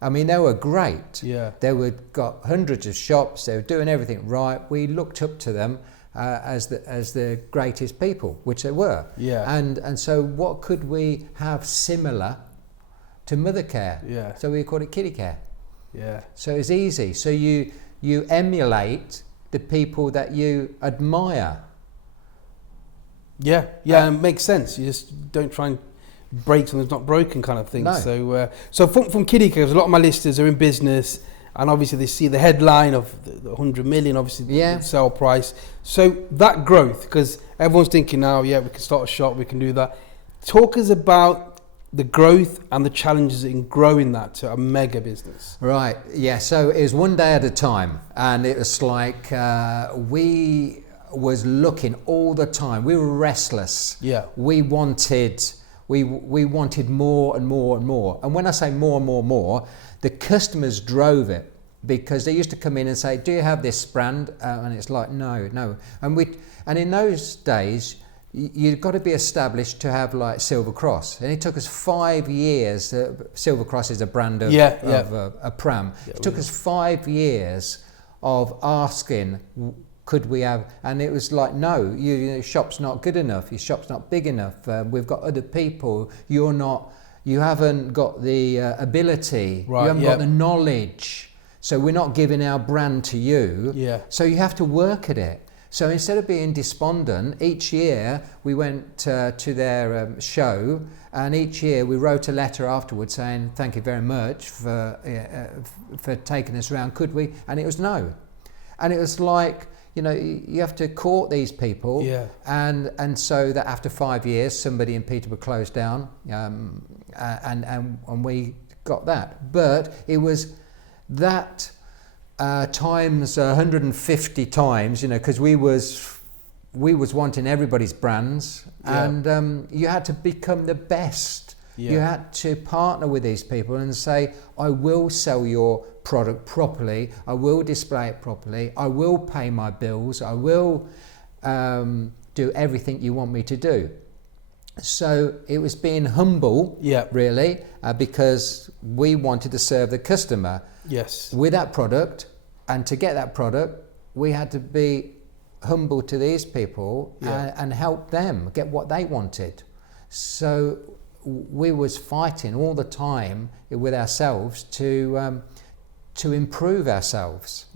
I mean, they were great. They got hundreds of shops. They were doing everything right. We looked up to them as the greatest people, which they were. And so what could we have similar to Mothercare? So we called it Kiddicare. So it's easy. So you emulate the people that you admire. It makes sense. You just don't try and break something that's not broken, kind of thing. No. So from Kiddicare, because a lot of my listeners are in business, and obviously they see the headline of the 100 million, obviously the sale price. So that growth, because everyone's thinking now, we can start a shop, we can do that. Talk us about the growth and the challenges in growing that to a mega business. Right, so it was one day at a time, and it was like we was looking all the time. We were restless. We wanted more and more and more. And when I say more and more and more, the customers drove it, because they used to come in and say, do you have this brand? And it's like, no. And in those days, you've got to be established to have like Silver Cross. And it took us 5 years. Silver Cross is a brand of a pram. It took us 5 years of asking, could we have, and it was like, no, your shop's not good enough, your shop's not big enough, we've got other people, you haven't got the ability, you haven't got the knowledge, so we're not giving our brand to you, so you have to work at it. So instead of being despondent, each year we went to their show, and each year we wrote a letter afterwards saying, thank you very much for taking us around, could we? And it was no. And it was like, you have to court these people, and so that after 5 years, somebody in Peterborough closed down, and we got that. But it was that times 150 times, because we was wanting everybody's brands, and you had to become the best. You had to partner with these people and say, I will sell your product properly, I will display it properly, I will pay my bills, I will do everything you want me to do. So it was being humble, really, because we wanted to serve the customer with that product, and to get that product, we had to be humble to these people and help them get what they wanted. So we was fighting all the time with ourselves to improve ourselves.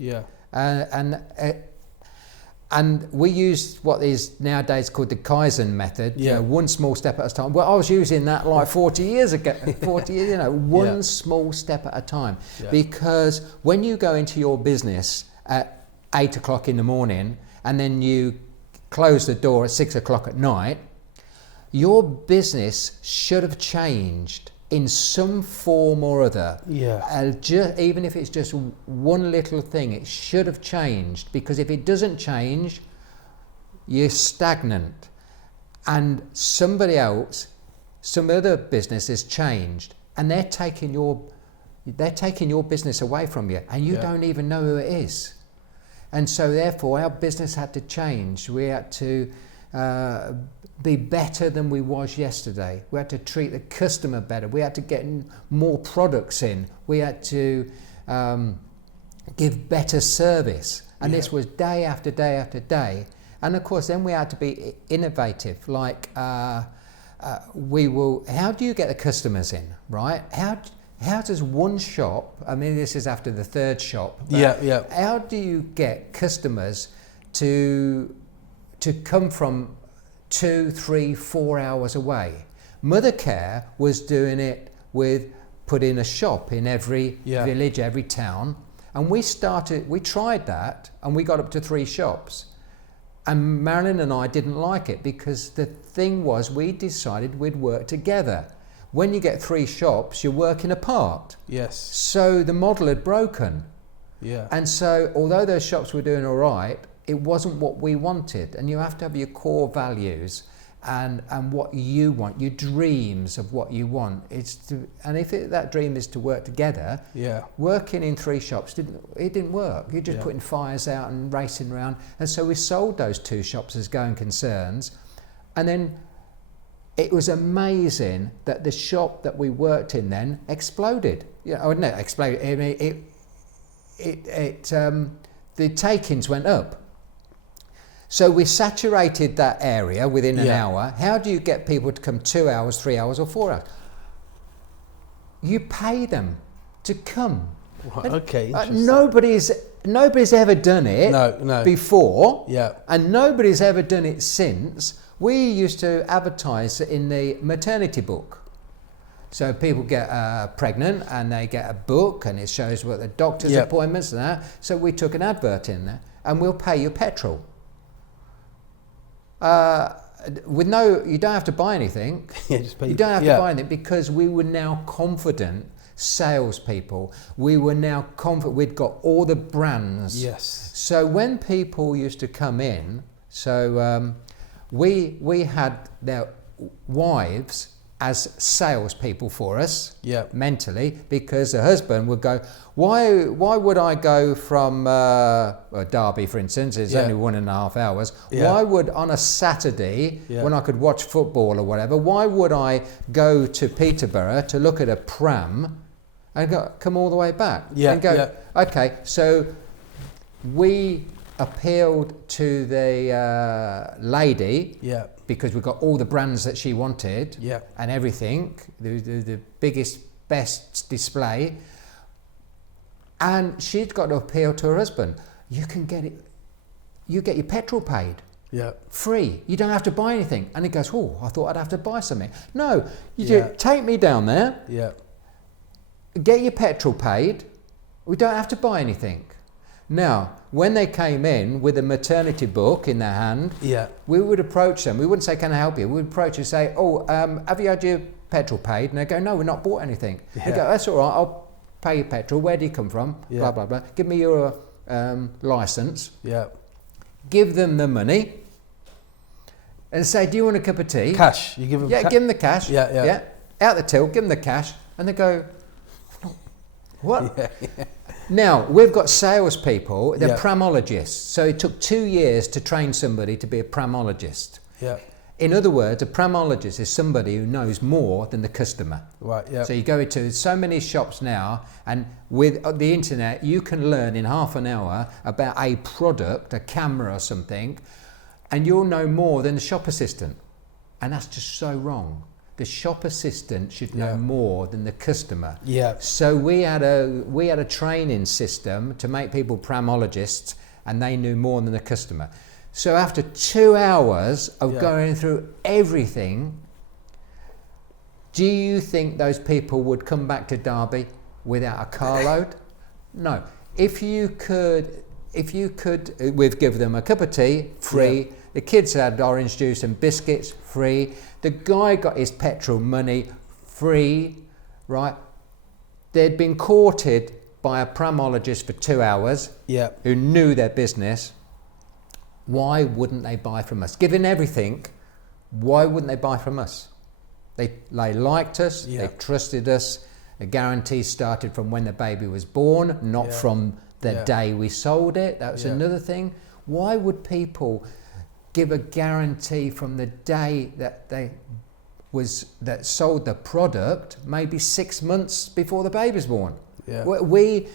And we used what is nowadays called the Kaizen method, one small step at a time. Well, I was using that like 40 years ago, one small step at a time. Because when you go into your business at 8 o'clock in the morning and then you close the door at 6 o'clock at night, your business should have changed in some form or other. Even if it's just one little thing, it should have changed, because if it doesn't change, you're stagnant. And somebody else, some other business has changed, and they're taking your business away from you, and you don't even know who it is. And so therefore our business had to change. We had to be better than we was yesterday. We had to treat the customer better. We had to get more products in. We had to give better service. And this was day after day after day. And of course, then we had to be innovative. Like, how do you get the customers in, right? How does one shop, I mean, this is after the third shop. How do you get customers to come from 2, 3, 4 hours away? Mothercare was doing it with putting a shop in every village, every town, and we tried that, and we got up to 3 shops. And Marilyn and I didn't like it, because the thing was, we decided we'd work together. When you get 3 shops, you're working apart. So the model had broken. And so although those shops were doing all right, it wasn't what we wanted. And you have to have your core values and what you want, your dreams of what you want. And if that dream is to work together, working in 3 shops didn't work. You're just putting fires out and racing around. And so we sold those 2 shops as going concerns. And then it was amazing that the shop that we worked in then exploded. Exploded. I mean, the takings went up. So we saturated that area within an hour. How do you get people to come 2 hours, 3 hours, or 4 hours? You pay them to come. Nobody's ever done it before, and nobody's ever done it since. We used to advertise in the maternity book. So people get pregnant and they get a book, and it shows what the doctor's appointments and that. So we took an advert in there, and we'll pay you petrol. You don't have to buy anything. You don't have to buy anything, because we were now confident salespeople. We were now confident. We'd got all the brands. So when people used to come in, we had their wives as salespeople for us, mentally, because the husband would go, why would I go from Derby, for instance, it's only 1.5 hours, why would on a Saturday, when I could watch football or whatever, why would I go to Peterborough to look at a pram and come all the way back? Okay, so we appealed to the lady, because we got all the brands that she wanted, and everything, the biggest, best display, and she'd got to appeal to her husband. You can get it. You get your petrol paid, free. You don't have to buy anything. And he goes, oh, I thought I'd have to buy something. No, you take me down there. Get your petrol paid. We don't have to buy anything. Now, when they came in with a maternity book in their hand, we would approach them. We wouldn't say, can I help you? We would approach you and say, have you had your petrol paid? And they go, no, we've not bought anything. They go, that's all right, I'll pay your petrol. Where do you come from? Blah, blah, blah. Give me your license. Give them the money and say, do you want a cup of tea? Cash. You give them give them the cash. Out the till, give them the cash. And they go, what? Now, we've got salespeople, they're pramologists. So it took 2 years to train somebody to be a pramologist. In other words, a pramologist is somebody who knows more than the customer. Right, yeah. So you go into so many shops now, and with the internet, you can learn in half an hour about a product, a camera or something, and you'll know more than the shop assistant. And that's just so wrong. The shop assistant should know more than the customer. Yeah. So we had a training system to make people pramologists, and they knew more than the customer. So after 2 hours of going through everything, do you think those people would come back to Derby without a carload? No. If you could, we'd give them a cup of tea, free. Yeah. The kids had orange juice and biscuits, free. The guy got his petrol money, free, right? They'd been courted by a pramologist for 2 hours, who knew their business. Why wouldn't they buy from us? Given everything, why wouldn't they buy from us? They liked us, they trusted us. The guarantee started from when the baby was born, not from the day we sold it. That was another thing. Why would people give a guarantee from the day that that sold the product, maybe 6 months before the baby's born? Yeah. We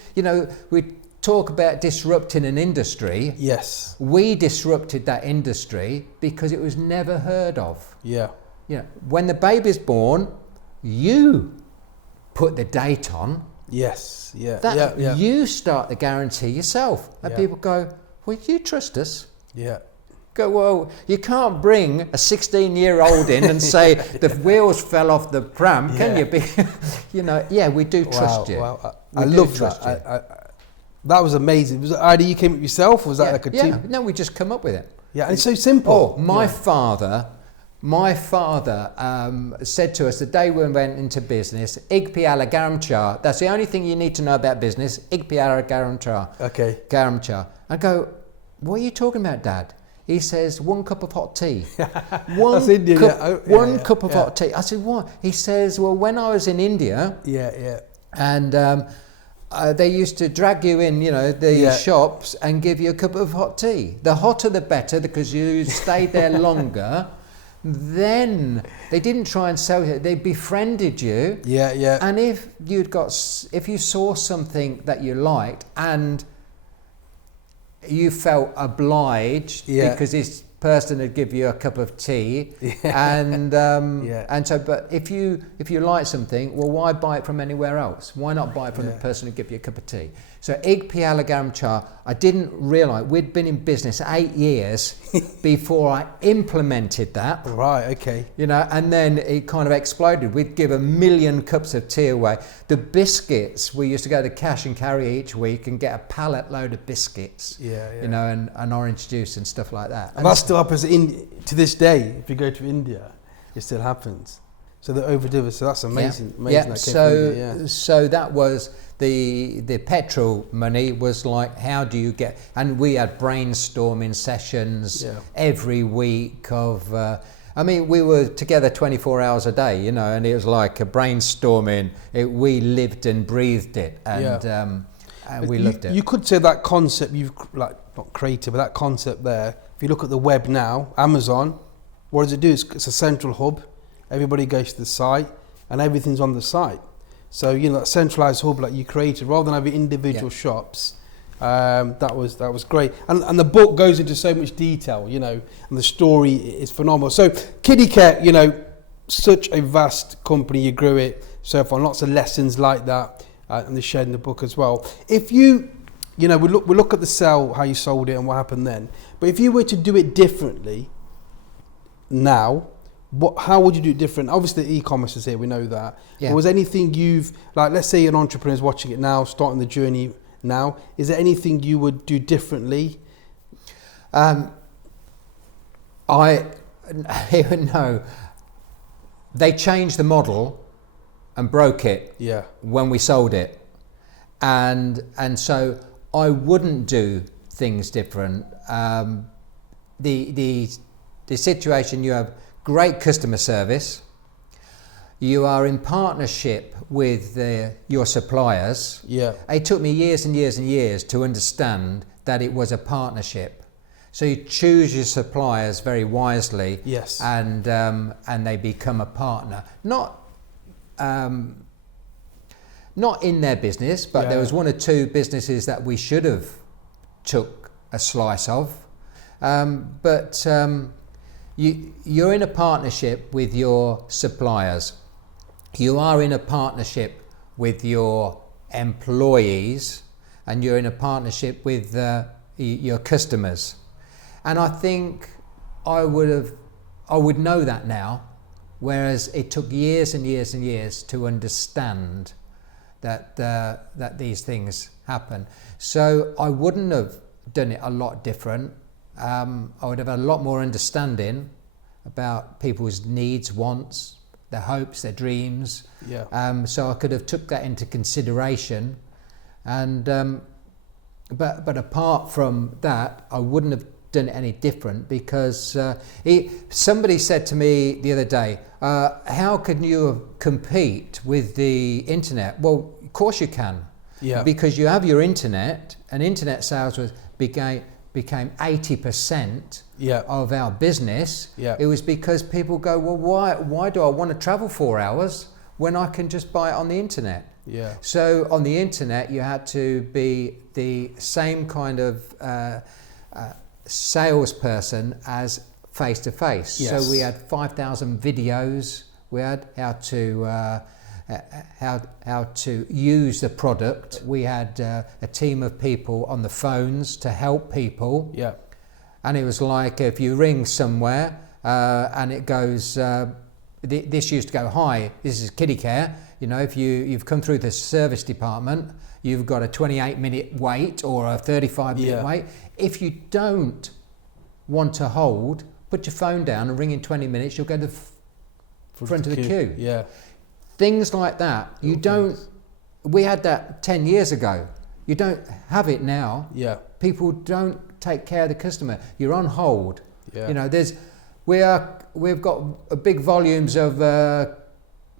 talk about disrupting an industry. Yes. We disrupted that industry because it was never heard of. Yeah. You know, when the baby's born, you put the date on. Yes. Yeah. You start the guarantee yourself. And people go, well, you trust us? Yeah. Go, well, you can't bring a 16-year-old in and say the wheels fell off the pram, can you? We do trust you. Wow. I love that. That was amazing. Was that idea you came up with yourself, or was that like a team? Yeah, no, we just come up with it. Yeah, and it's so simple. Oh, my father said to us the day we went into business, Igpi ala garamchar. That's the only thing you need to know about business. Igpi ala garamchar. Okay. Garamchar. I go, what are you talking about, Dad? He says, 1 cup of hot tea. One cup of hot tea. I said, what? He says, well, when I was in India, and they used to drag you in, the shops and give you a cup of hot tea. The hotter the better, because you stayed there longer. Then they didn't try and sell you; they befriended you. Yeah. And if you saw something that you liked and you felt obliged because this person would give you a cup of tea, and so. But if you like something, well, why buy it from anywhere else? Why not buy it from the person who give you a cup of tea? So Igpi ala garamchar, I didn't realise we'd been in business 8 years before I implemented that. Right. Okay. And then it kind of exploded. We'd give 1 million cups of tea away. The biscuits, we used to go to cash and carry each week and get a pallet load of biscuits. And orange juice and stuff like that. And that still happens to this day. If you go to India, it still happens. So they're overdue. So that's amazing. So that was the petrol money was like, how do you get? And we had brainstorming sessions every week of. We were together 24 hours a day, and it was like a brainstorming. We lived and breathed it, and we loved it. You could say that concept you've not created, but that concept there. If you look at the web now, Amazon, what does it do? It's a central hub. Everybody goes to the site, and everything's on the site. So that centralized hub like you created, rather than having individual shops, that was great. And the book goes into so much detail, and the story is phenomenal. So Kiddicare, such a vast company, you grew it so far, lots of lessons like that, and they're shared in the book as well. If we look at the sell, how you sold it and what happened then, but if you were to do it differently now, how would you do it different? Obviously, e-commerce is here, we know that. Yeah. But was anything let's say an entrepreneur is watching it now, starting the journey now, is there anything you would do differently? No. They changed the model and broke it when we sold it. And so I wouldn't do things different. The situation, you have great customer service. You are in partnership with your suppliers. Yeah. It took me years and years and years to understand that it was a partnership. So you choose your suppliers very wisely. Yes. And they become a partner. Not in their business, but there was one or two businesses that we should have took a slice of. You're in a partnership with your suppliers. You are in a partnership with your employees, and you're in a partnership with your customers. And I think I would know that now, whereas it took years and years and years to understand that these things happen. So I wouldn't have done it a lot different. I would have had a lot more understanding about people's needs, wants, their hopes, their dreams. Yeah. So I could have took that into consideration, and but apart from that, I wouldn't have done it any different, because somebody said to me the other day, how can you compete with the internet? Well, of course you can. Yeah. Because you have your internet, and internet sales became 80% of our business. Yeah. It was because people go, well, why do I want to travel 4 hours when I can just buy it on the internet? Yeah. So on the internet, you had to be the same kind of salesperson as face to face. So we had 5,000 videos. We had how to use the product. We had a team of people on the phones to help people. Yeah. And it was like, if you ring somewhere and it goes, this used to go, hi, this is Kiddicare. You know, if you've come through the service department, you've got a 28-minute wait or a 35-minute wait. If you don't want to hold, put your phone down and ring in 20 minutes, you'll go to the front of the queue. Yeah. Things like that. You don't. We had that 10 years ago. You don't have it now. Yeah. People don't take care of the customer. You're on hold. Yeah. You know, we've got big volumes of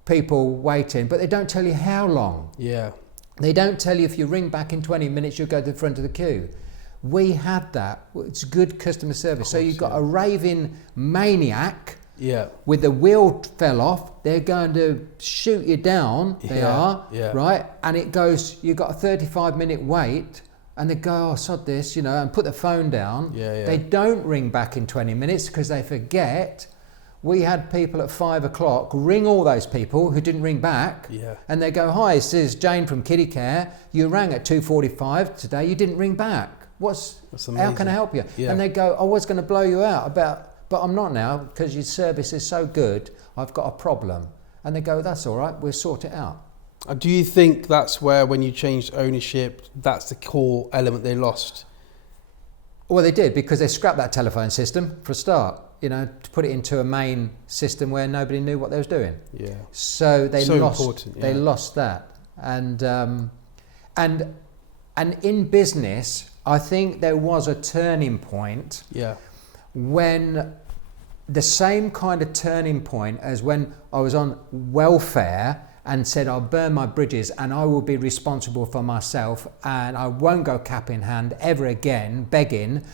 people waiting, but they don't tell you how long. Yeah. They don't tell you if you ring back in 20 minutes, you'll go to the front of the queue. We had that. It's good customer service. So you've got a raving maniac. Yeah. With the wheel fell off, they're going to shoot you down. They are, right? And it goes, you've got a 35-minute wait, and they go, oh, sod this, you know, and put the phone down. Yeah. They don't ring back in 20 minutes because they forget. We had people at 5 o'clock ring all those people who didn't ring back. Yeah. And they go, hi, this is Jane from Kiddicare. You rang at 2:45 today, you didn't ring back. How can I help you? Yeah. And they go, I was going to blow you out but I'm not now, because your service is so good, I've got a problem. And they go, that's all right, we'll sort it out. Do you think that's where, when you changed ownership, that's the core element they lost? Well, they did, because they scrapped that telephone system for a start, you know, to put it into a main system where nobody knew what they was doing. Yeah. So they lost that. And in business, I think there was a turning point. Yeah. When the same kind of turning point as when I was on welfare and said, I'll burn my bridges and I will be responsible for myself and I won't go cap in hand ever again, begging.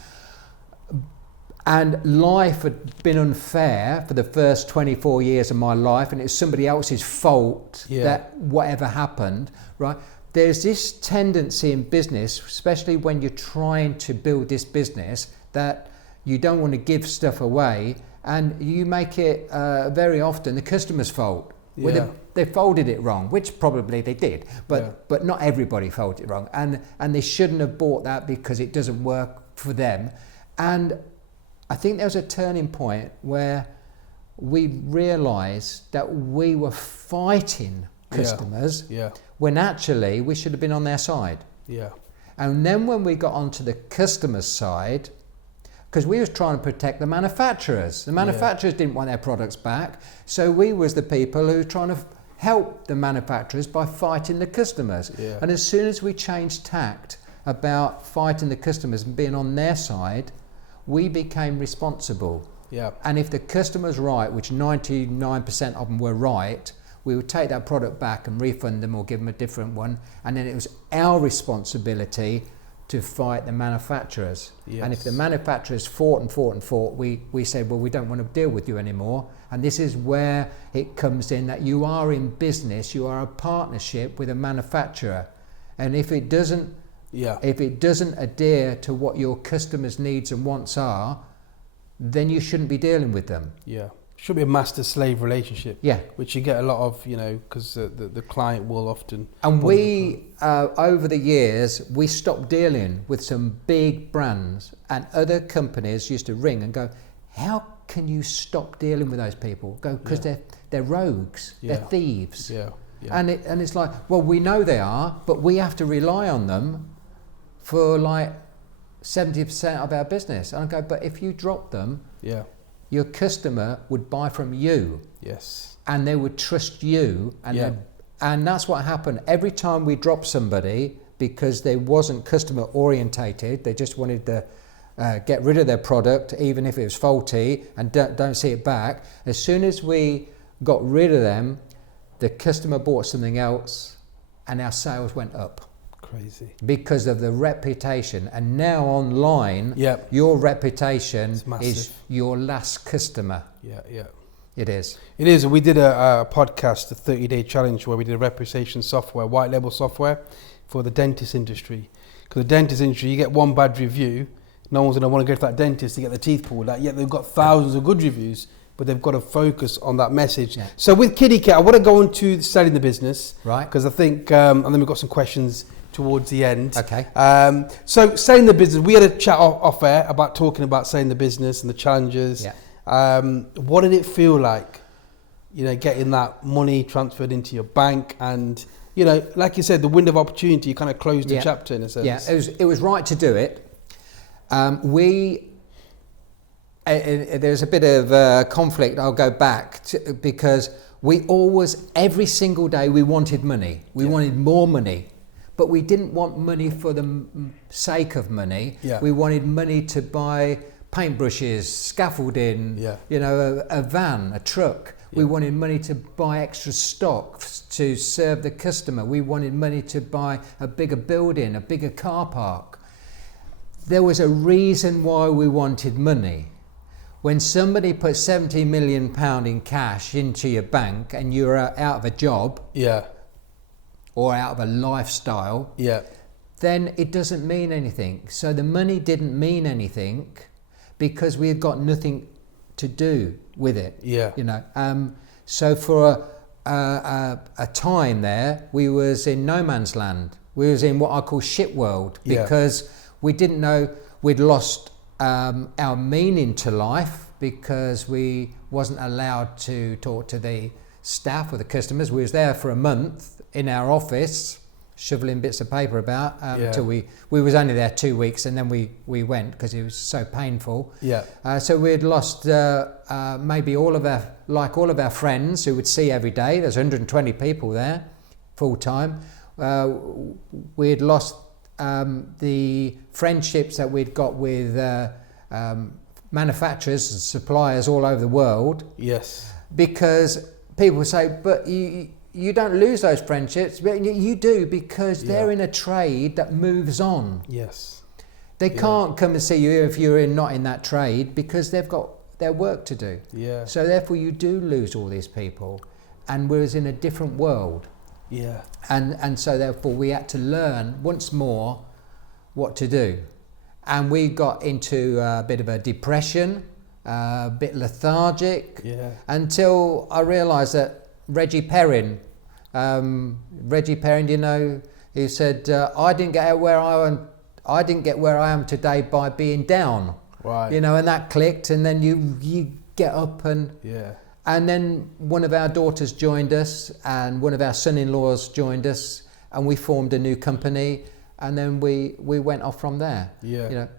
And life had been unfair for the first 24 years of my life, and it was somebody else's fault that whatever happened, right? There's this tendency in business, especially when you're trying to build this business, that you don't want to give stuff away, and you make it very often the customer's fault. Yeah. They folded it wrong, which probably they did, but not everybody folded it wrong, and they shouldn't have bought that because it doesn't work for them. And I think there was a turning point where we realised that we were fighting customers when actually we should have been on their side. Yeah. And then when we got onto the customer's side, because we was trying to protect the manufacturers. The manufacturers didn't want their products back, so we was the people who were trying to help the manufacturers by fighting the customers. Yeah. And as soon as we changed tact about fighting the customers and being on their side, we became responsible. Yeah. And if the customer's right, which 99% of them were right, we would take that product back and refund them or give them a different one. And then it was our responsibility to fight the manufacturers. Yes. And if the manufacturers fought, we said, well, we don't want to deal with you anymore. And this is where it comes in, that you are in business, you are a partnership with a manufacturer. And if it doesn't adhere to what your customers' needs and wants are, then you shouldn't be dealing with them. Yeah. Should be a master-slave relationship. Yeah. Which you get a lot of, because the client will often... And we, over the years, we stopped dealing with some big brands, and other companies used to ring and go, how can you stop dealing with those people? Go, because they're rogues, they're thieves. Yeah. And it's like, well, we know they are, but we have to rely on them for like 70% of our business. And I go, but if you drop them... your customer would buy from you. Yes. And they would trust you. And that's what happened. Every time we dropped somebody, because they wasn't customer orientated, they just wanted to get rid of their product, even if it was faulty, and don't see it back. As soon as we got rid of them, the customer bought something else and our sales went up. Crazy. Because of the reputation. And now online, your reputation is your last customer. Yeah. It is. It is. We did a podcast, a 30-day challenge, where we did reputation software, white label software for the dentist industry. Because the dentist industry, you get one bad review, no one's going to want to go to that dentist to get their teeth pulled out. Yet they've got thousands of good reviews, but they've got to focus on that message. Yeah. So with Kiddicare, I want to go into selling the business. Right. Because I think, and then we've got some questions towards the end. Okay. So selling the business, we had a chat off air about talking about selling the business and the challenges. Yeah. What did it feel like, getting that money transferred into your bank and, like you said, the window of opportunity, you kind of closed the chapter in a sense. Yeah, it was right to do it. There's a bit of conflict, I'll go back to, because we always, every single day we wanted money. We wanted more money. But we didn't want money for the sake of money. Yeah. We wanted money to buy paintbrushes, scaffolding, a van, a truck. Yeah. We wanted money to buy extra stock to serve the customer. We wanted money to buy a bigger building, a bigger car park. There was a reason why we wanted money. When somebody puts £70 million in cash into your bank and you're out of a job, or out of a lifestyle, then it doesn't mean anything. So the money didn't mean anything because we had got nothing to do with it. So for a time there, we was in no man's land. We was in what I call shit world because we didn't know we'd lost our meaning to life because we wasn't allowed to talk to the staff or the customers. We was there for a month in our office, shoveling bits of paper about until we was only there 2 weeks, and then we went because it was so painful. So we had lost maybe all of our friends who would see every day. There's 120 people there, full time. We had lost the friendships that we'd got with manufacturers and suppliers all over the world. Because people say, but you don't lose those friendships, but you do, because they're in a trade that moves on. They can't come and see you if you're not in that trade because they've got their work to do. So therefore you do lose all these people, and we're in a different world. And so therefore we had to learn once more what to do. And we got into a bit of a depression, a bit lethargic, until I realised that Reggie Perrin, he said, I didn't get where I am today by being down. And that clicked, and then you get up and then one of our daughters joined us, and one of our son-in-laws joined us, and we formed a new company, and then we went off from there.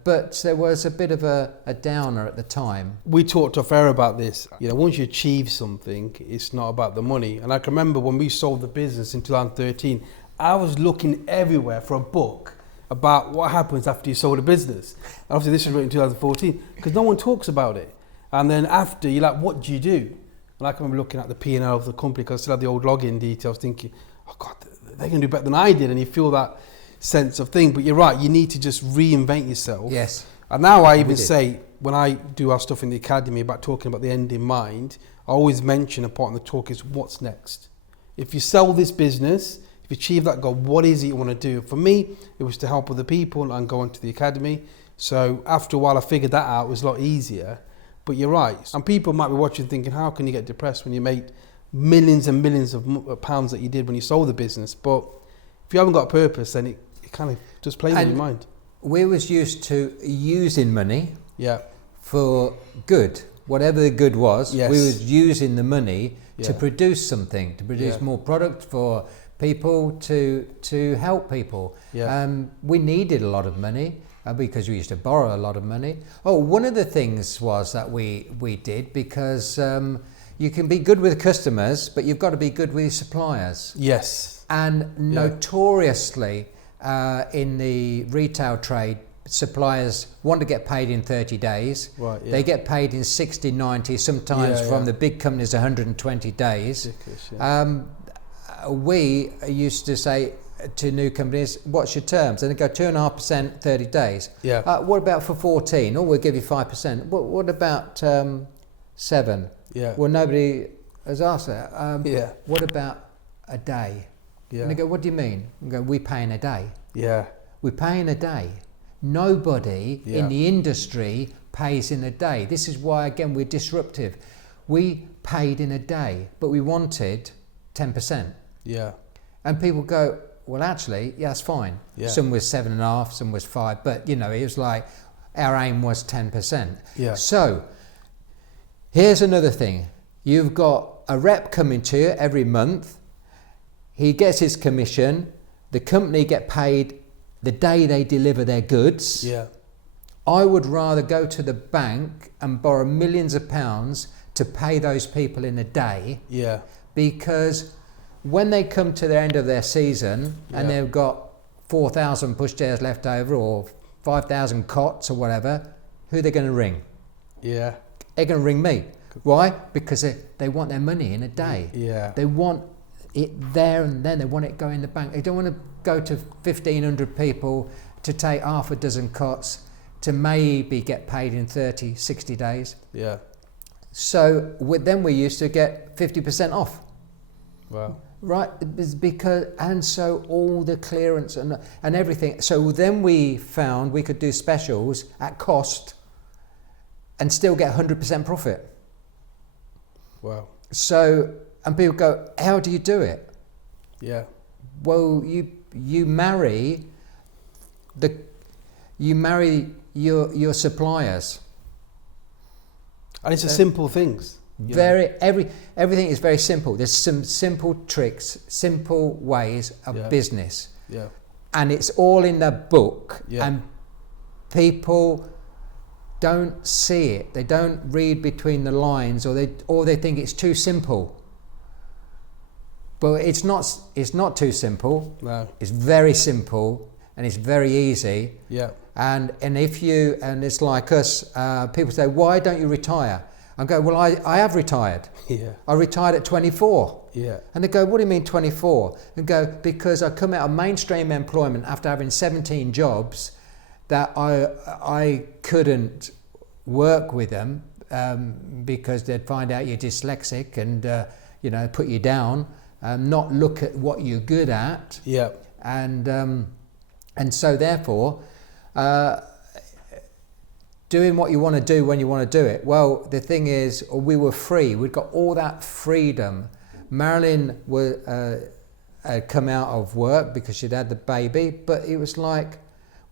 But there was a bit of a downer at the time. We talked off air about this. Once you achieve something, it's not about the money. And I can remember when we sold the business in 2013, I was looking everywhere for a book about what happens after you sold a business. Obviously, this was written in 2014 because no one talks about it. And then after, you're like, what do you do? And I can remember looking at the P&L of the company because I still had the old login details, thinking, oh God, they're going to do better than I did. And you feel that sense of thing. But you're right, you need to just reinvent yourself. Yes. And now I even say, when I do our stuff in the academy about talking about the end in mind, I always mention a part in the talk is what's next. If you sell this business, if you achieve that goal, what is it you want to do? For me, it was to help other people and go into the academy. So after a while, I figured that out. It was a lot easier. But you're right. And people might be watching thinking, how can you get depressed when you made millions and millions of pounds that you did when you sold the business? But if you haven't got a purpose, then it kind of just plays in your mind. We was used to using money Yeah. for good. Whatever the good was, Yes. we was using the money to Yeah. produce something, to produce more product for people, to help people. Yeah. We needed a lot of money because we used to borrow a lot of money. Oh, one of the things was that we did, because you can be good with customers, but you've got to be good with your suppliers. Yes. And notoriously, in the retail trade, suppliers want to get paid in 30 days. Right, yeah. They get paid in 60, 90, sometimes from the big companies 120 days. Ridiculous, yeah. We used to say to new companies, what's your terms? And they go 2.5%, 30 days. Yeah. What about for 14? Oh, we'll give you 5%. What about 7? Yeah. Well, nobody has asked that. Yeah. What about a day? Yeah. And they go, what do you mean? We go, we pay in a day. Yeah. We pay in a day. Nobody in the industry pays in a day. This is why, again, we're disruptive. We paid in a day, but we wanted 10%. Yeah. And people go, well, actually, yeah, that's fine. Yeah. Some was 7.5, some was 5, but it was like our aim was 10%. Yeah. So here's another thing. You've got a rep coming to you every month. He gets his commission. The company get paid the day they deliver their goods. Yeah. I would rather go to the bank and borrow millions of pounds to pay those people in a day. Yeah. Because when they come to the end of their season and they've got 4,000 pushchairs left over or 5,000 cots or whatever, who are they going to ring? Yeah. They're going to ring me. Why? Because they want their money in a day. Yeah. They want it there and then. They want it going in the bank. They don't want to go to 1,500 people to take half a dozen cots to maybe get paid in 30, 60 days. Yeah. So then we used to get 50% off. Wow. Right, because and so all the clearance and everything. So then we found we could do specials at cost and still get 100% profit. Wow. So, and people go, how do you do it? Yeah. Well, you marry your suppliers. And it's the simple things. Everything is very simple. There's some simple tricks, simple ways of business. Yeah. And it's all in the book. Yeah. And people don't see it. They don't read between the lines, or they think it's too simple. But it's not too simple. No. It's very simple and it's very easy. Yeah. And it's like us, people say, why don't you retire? I go, well, I have retired. Yeah. I retired at 24. Yeah. And they go, what do you mean 24? And go, because I come out of mainstream employment after having 17 jobs that I couldn't work with them because they'd find out you're dyslexic and put you down, not look at what you're good at. Yeah. And so therefore, doing what you want to do when you want to do it. Well, the thing is, we were free. We'd got all that freedom. Marilyn had come out of work because she'd had the baby, but it was like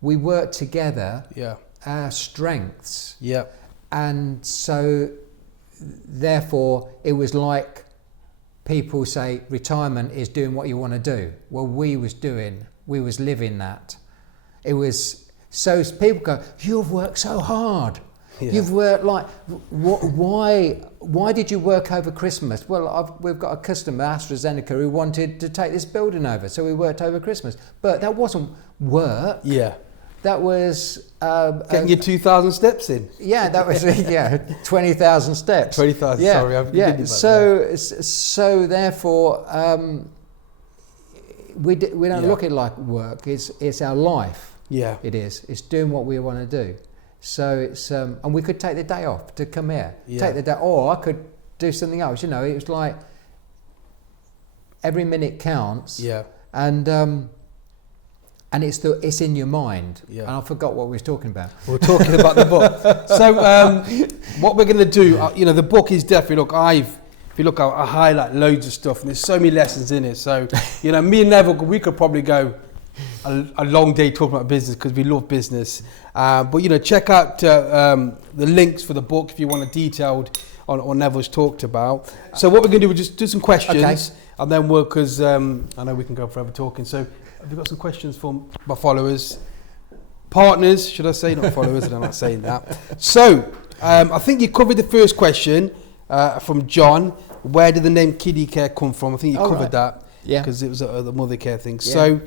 we worked together. Yeah. Our strengths. Yeah. And so therefore it was like people say retirement is doing what you want to do. Well, we was living that. It was, so people go, you've worked so hard. Yeah. You've worked like, why did you work over Christmas? Well, we've got a customer, AstraZeneca, who wanted to take this building over, so we worked over Christmas. But that wasn't work. Yeah. That was... getting your 2,000 steps in. Yeah, that was 20,000 steps. 20,000, sorry. So therefore, we don't look at it like work. It's our life. Yeah. It is. It's doing what we want to do. So it's and we could take the day off to come here. Yeah. Take the day, or I could do something else. You know, it was like every minute counts. Yeah. And it's in your mind. Yeah. And I forgot what we was talking about. We're talking about the book. So what we're going to do, the book is definitely, if you look, I highlight loads of stuff, and there's so many lessons in it. So, me and Neville, we could probably go a long day talking about business because we love business. But, check out the links for the book if you want a detailed on what Neville's talked about. So what we're going to do is just do some questions, and then because I know we can go forever talking. So have you got some questions from my followers? Partners, should I say? Not followers, I'm not saying that. So I think you covered the first question from John. Where did the name Kiddicare come from? I think you covered that. Yeah. Because it was the mother care thing. Yeah. So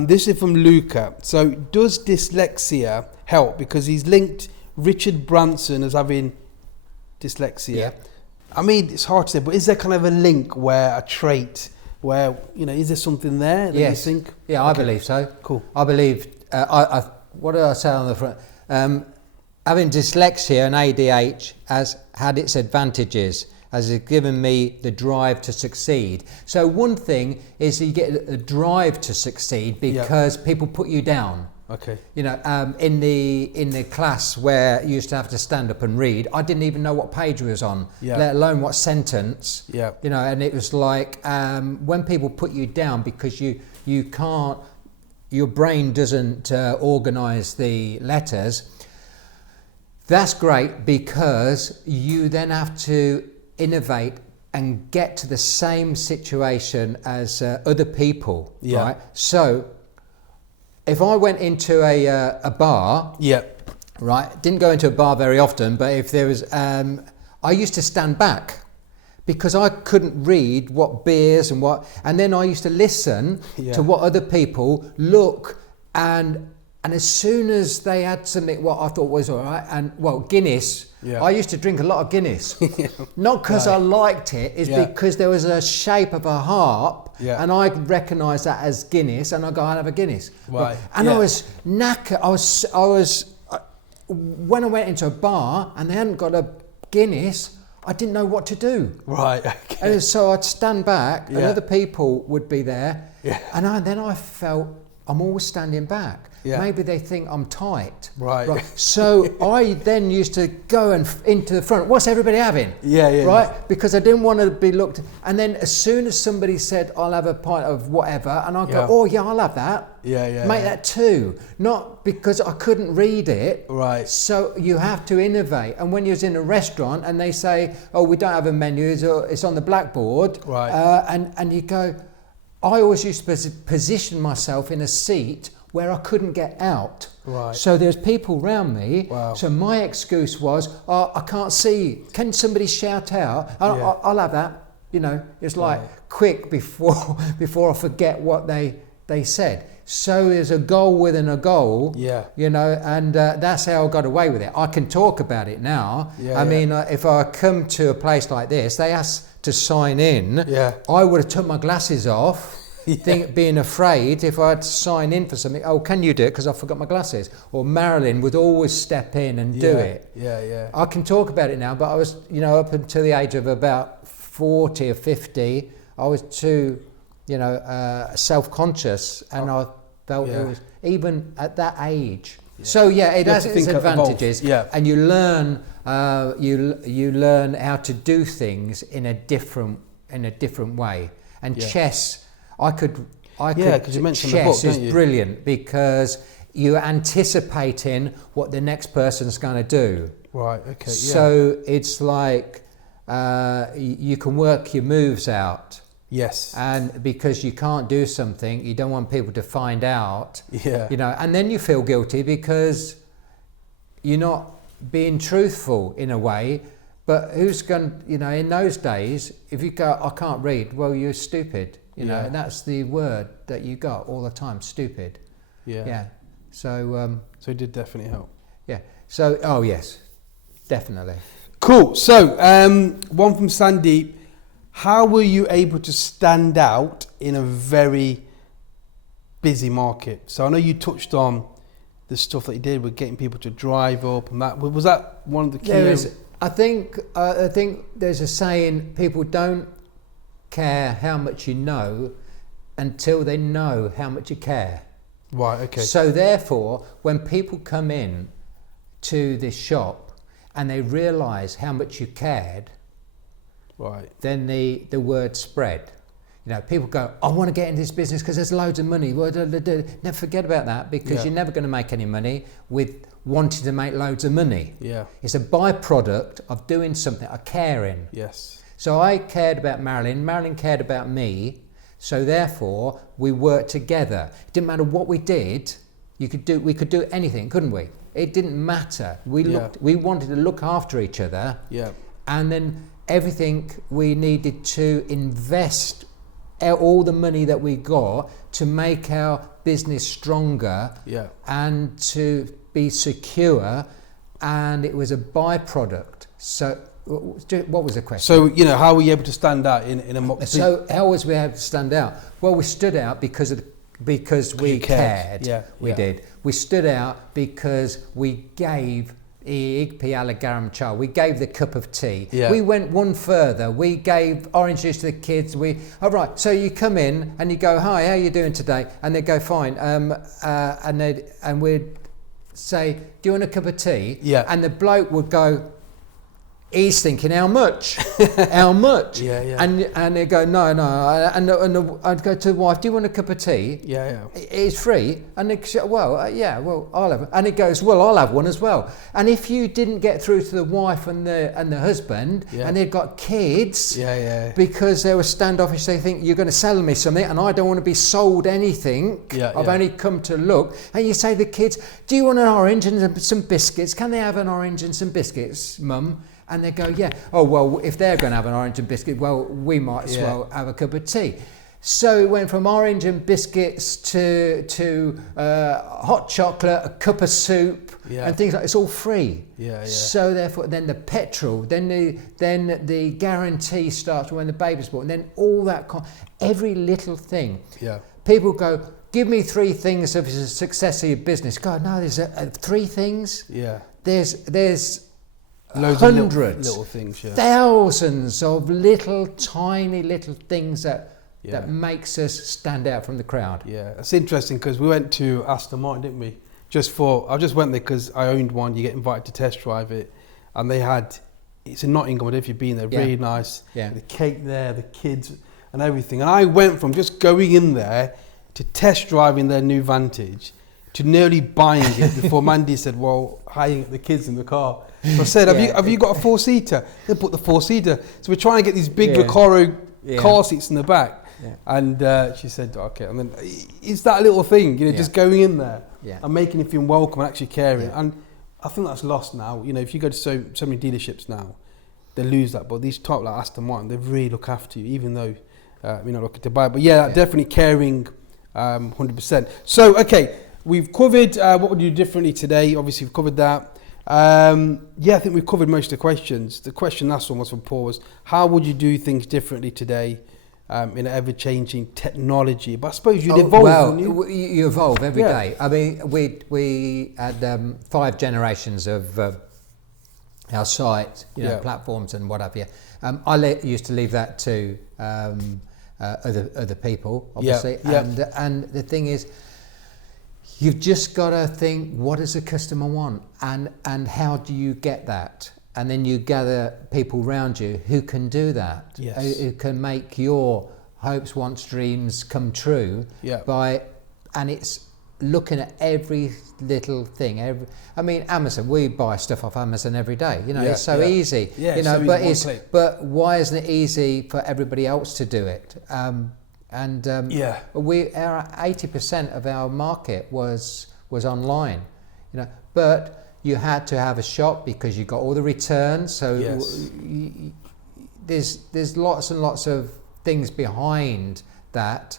this is from Luca. So does dyslexia help? Because he's linked Richard Branson as having dyslexia. Yeah. I mean, it's hard to say, but is there kind of a link where a trait where, is there something there that you think? Yeah, I believe so. Cool. I believe, what did I say on the front? Having dyslexia and ADHD has had its advantages, as it's given me the drive to succeed. So one thing is you get a drive to succeed because people put you down. Okay. In the class where you used to have to stand up and read, I didn't even know what page we was on, let alone what sentence. Yeah. And it was like when people put you down because you can't, your brain doesn't organise the letters. That's great because you then have to innovate and get to the same situation as other people, right? So if I went into a bar, right, didn't go into a bar very often, but if there was, I used to stand back because I couldn't read what beers and then I used to listen to what other people look and as soon as they had something what I thought was all right, and Guinness, I used to drink a lot of Guinness. Not because I liked it, it's because there was a shape of a harp and I recognised that as Guinness and I go, I'll have a Guinness. Right. And I was knackered. I was when I went into a bar and they hadn't got a Guinness, I didn't know what to do. Right. Okay. And so I'd stand back and other people would be there. Yeah. And then I felt I'm always standing back. Yeah. Maybe they think I'm tight. Right. So I then used to go into the front. What's everybody having? Right? Because I didn't want to be looked. And then as soon as somebody said, I'll have a pint of whatever, and I go, oh yeah, I'll have that. Make that two. Not because I couldn't read it. Right. So you have to innovate. And when you're in a restaurant and they say, oh, we don't have a menu, it's on the blackboard. Right. And you go, I always used to position myself in a seat where I couldn't get out. Right. So there's people around me. Wow. So my excuse was, I can't see. Can somebody shout out? I'll have that. It's like quick before I forget what they said. So there's a goal within a goal. And that's how I got away with it. I can talk about it now. I mean, if I come to a place like this, they ask to sign in. I would have took my glasses off. Being afraid if I had to sign in for something, can you do it because I forgot my glasses? Or Marilyn would always step in and do it. I can talk about it now, but I was, up until the age of about 40 or 50, I was too, self-conscious, and I felt it was even at that age. So it has its advantages, and you learn you learn how to do things in a different way. And chess. I could. Because you mentioned chess the book, is brilliant because you're anticipating what the next person's going to do. Right. Okay. So it's like you can work your moves out. Yes. And because you can't do something, you don't want people to find out. And then you feel guilty because you're not being truthful in a way. But who's going? In those days, if you go, I can't read. Well, you're stupid. And that's the word that you got all the time, stupid. So it did definitely help. So yes, definitely. Cool. So one from Sandeep: how were you able to stand out in a very busy market. So I know you touched on the stuff that you did with getting people to drive up, and that was that one of the key areas? I think there's a saying: people don't care how much you know until they know how much you care. Right. Okay. So therefore, when people come in to this shop and they realise how much you cared, right, then the word spread. You know, people go, I want to get into this business because there's loads of money. Well, never forget about that, because you're never going to make any money with wanting to make loads of money. Yeah. It's a byproduct of doing something, a caring. Yes. So I cared about Marilyn. Marilyn cared about me. So therefore, we worked together. It didn't matter what we did. We could do anything, couldn't we? It didn't matter. We wanted to look after each other. Yeah. And then everything we needed to invest all the money that we got to make our business stronger and to be secure, and it was a byproduct. So what was the question? So, you know, how were you able to stand out in a mock? So how was we able to stand out? Well, we stood out because we cared. Yeah, we did. We stood out because we gave we gave the cup of tea. Yeah. We went one further. We gave orange juice to the kids. All right. So you come in and you go, hi, how are you doing today? And they go, fine. And we'd say, do you want a cup of tea? Yeah. And the bloke would go, he's thinking, how much? How much? Yeah. And they go, no. And I'd go to the wife, do you want a cup of tea? Yeah. It's free. And they say, well, I'll have it. And he goes, well, I'll have one as well. And if you didn't get through to the wife and the husband, and they've got kids, because they were standoffish, they think you're going to sell me something, and I don't want to be sold anything. I've only come to look. And you say to the kids, do you want an orange and some biscuits? Can they have an orange and some biscuits, Mum? And they go, yeah. Oh, well, if they're going to have an orange and biscuit, well, we might as well have a cup of tea. So it went from orange and biscuits to hot chocolate, a cup of soup, and things like that. It's all free. So therefore, then the petrol, then the guarantee starts when the baby's born, and then all that, every little thing. People go, give me 3 things of the success of your business. God, no, there's 3 things. There's loads hundreds, of little things, thousands of tiny little things that makes us stand out from the crowd. Yeah, it's interesting because we went to Aston Martin, didn't we? I just went there because I owned one. You get invited to test drive it, and it's in Nottingham. I don't know if you've been there. Really nice. Yeah. The cake there, the kids, and everything. And I went from just going in there to test driving their new Vantage to nearly buying it before Mandy said, well, hiring the kids in the car. So I said, have you got a 4-seater? They put the 4-seater. So we're trying to get these big Recaro car seats in the back. And she said, okay. And then it's that little thing, just going in there and making it feel welcome and actually caring. And I think that's lost now. You know, if you go to so many dealerships now, they lose that. But these type like Aston Martin, they really look after you, even though you're not looking to buy. But definitely caring 100%. So, okay. We've covered what would you do differently today. Obviously, we've covered that. I think we've covered most of the questions. The question last one was from Paul was, how would you do things differently today in an ever-changing technology? But I suppose you'd evolve. Well, you evolve every day. I mean, we had 5 generations of our site, platforms and what have you. I used to leave that to other people, obviously. And the thing is, you've just got to think, what does the customer want, and how do you get that? And then you gather people around you who can do that, who can make your hopes, wants, dreams come true. And it's looking at every little thing. Amazon, we buy stuff off Amazon every day. It's so easy. But why isn't it easy for everybody else to do it? Our 80% of our market was online, but you had to have a shop because you got all the returns. So there's lots and lots of things behind that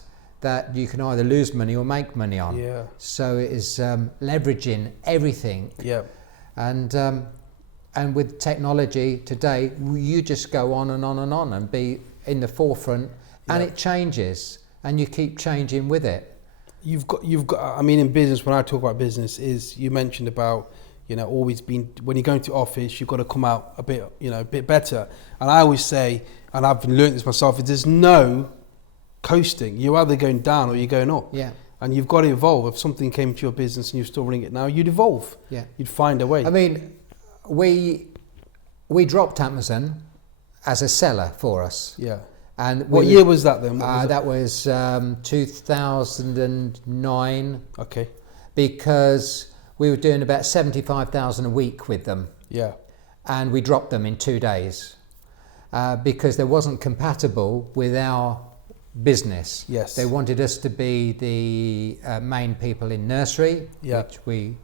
you can either lose money or make money on. So it is leveraging everything. And with technology today, you just go on and on and on and be in the forefront. And it changes, and you keep changing with it. you've got. I mean, in business, when I talk about business, is you mentioned about, always being, when you go into office, you've got to come out a bit better. And I always say, and I've learned this myself, is there's no coasting. You're either going down or you're going up. Yeah. And you've got to evolve. If something came to your business and you're still running it now, you'd evolve. Yeah. You'd find a way. I mean, we dropped Amazon as a seller for us. Yeah. And what year was that then? That was 2009. Okay. Because we were doing about 75,000 a week with them. Yeah. And we dropped them in 2 days because they wasn't compatible with our business. Yes. They wanted us to be the main people in nursery, which we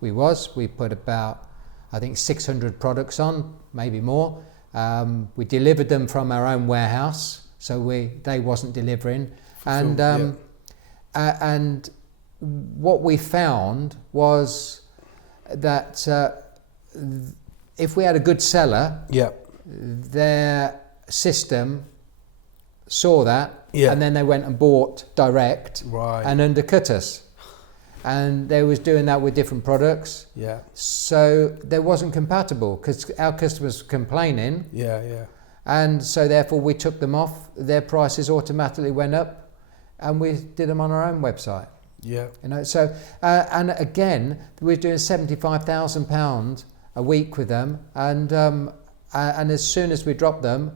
was. We put about, I think, 600 products on, maybe more. We delivered them from our own warehouse, so they wasn't delivering. And what we found was that if we had a good seller, their system saw that, and then they went and bought direct and undercut us. And they was doing that with different products. Yeah. So they wasn't compatible because our customers were complaining. And so therefore we took them off. Their prices automatically went up, and we did them on our own website. Yeah. So and again, we're doing £75,000 a week with them, and as soon as we dropped them,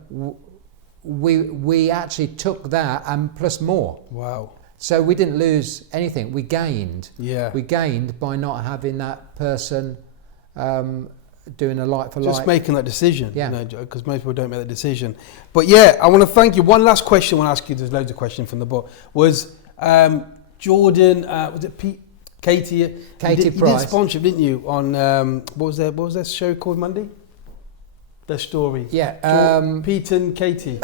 we actually took that and plus more. Wow. So we didn't lose anything. We gained. Yeah. We gained by not having that person doing a like for like. Just making that decision. Yeah. Because most people don't make that decision. But yeah, I want to thank you. One last question I want to ask you. There's loads of questions from the book. Was Jordan? Was it Katie? Katie Price. You did sponsorship, didn't you? On what was that show called Monday? Their story. Yeah. Pete and Katie.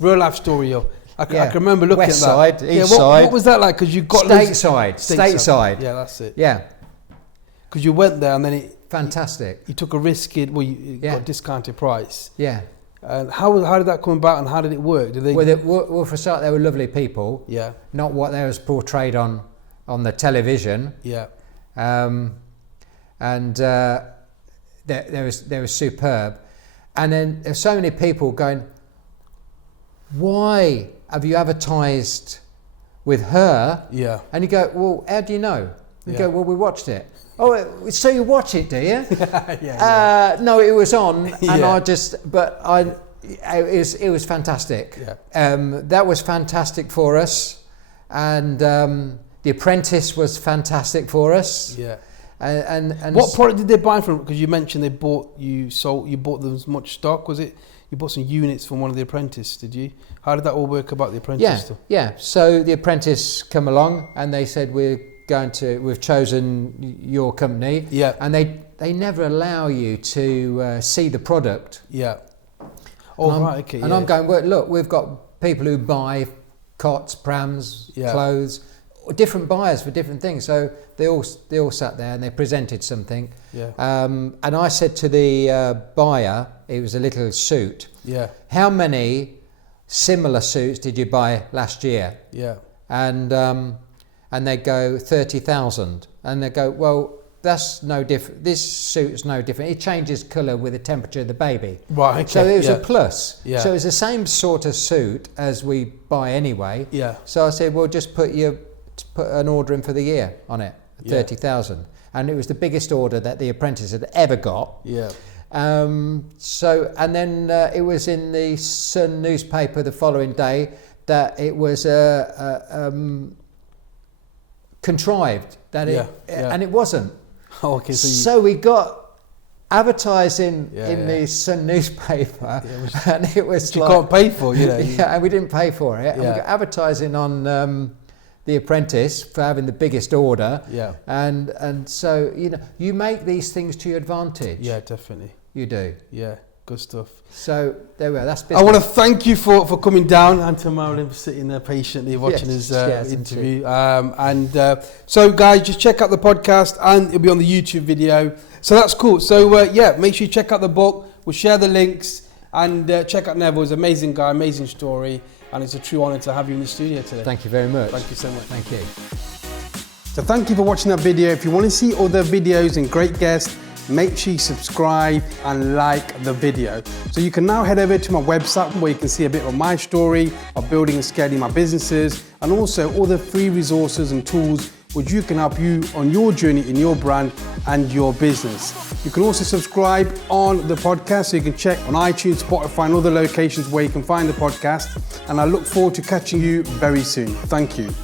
Real life story. I can remember looking West at that. Side, East Side. What was that like? Because you got stateside. Yeah, that's it. Yeah. Because you went there and then fantastic. You took a risk. You got a discounted price. Yeah. And how did that come about and how did it work? Did they? Well, for a start, they were lovely people. Yeah. Not what they was portrayed on the television. Yeah. And they were superb. And then there's so many people going, why have you advertised with her? Yeah. And you go, well, how do you know? You go, well, we watched it. Oh, so you watch it, do you? No, it was on, and it was fantastic. Yeah. That was fantastic for us, and The Apprentice was fantastic for us. Yeah. And what product did they buy from? Because you mentioned you bought them as much stock. Was it you bought some units from one of The Apprentice? Did you? How did that all work about The Apprentice stuff? Yeah. So The Apprentice come along and they said we've chosen your company. Yeah. And they never allow you to see the product. Yeah. Okay. And I'm going, well, look, we've got people who buy cots, prams, clothes. Different buyers for different things, so they all sat there and they presented something. Yeah. And I said to the buyer, it was a little suit. Yeah. How many similar suits did you buy last year? Yeah. And they go 30,000, and they go, well, that's no different. This suit's no different. It changes colour with the temperature of the baby. Right. Okay. So it was a plus. Yeah. So it's the same sort of suit as we buy anyway. Yeah. So I said, well, just put an order in for the year on it, 30,000, and it was the biggest order that The Apprentice had ever got. Yeah. So and then it was in the Sun newspaper the following day that it was contrived and it wasn't. Oh, okay. So we got advertising in the Sun newspaper, and it was you can't pay for, Yeah, and we didn't pay for it. And we got advertising on The Apprentice for having the biggest order. Yeah. And so you make these things to your advantage. Yeah, definitely. You do. Yeah, good stuff. So there we are. That's business. I want to thank you for coming down, and to Marilyn for sitting there patiently watching his interview. So guys, just check out the podcast, and it'll be on the YouTube video. So that's cool. So make sure you check out the book. We'll share the links, and check out Neville. He's an amazing guy, amazing story. And it's a true honour to have you in the studio today. Thank you very much. Thank you so much. Thank you. So thank you for watching that video. If you want to see other videos and great guests, make sure you subscribe and like the video. So you can now head over to my website where you can see a bit of my story of building and scaling my businesses, and also all the free resources and tools which you can help you on your journey in your brand and your business. You can also subscribe on the podcast, so you can check on iTunes, Spotify and other locations where you can find the podcast. And I look forward to catching you very soon. Thank you.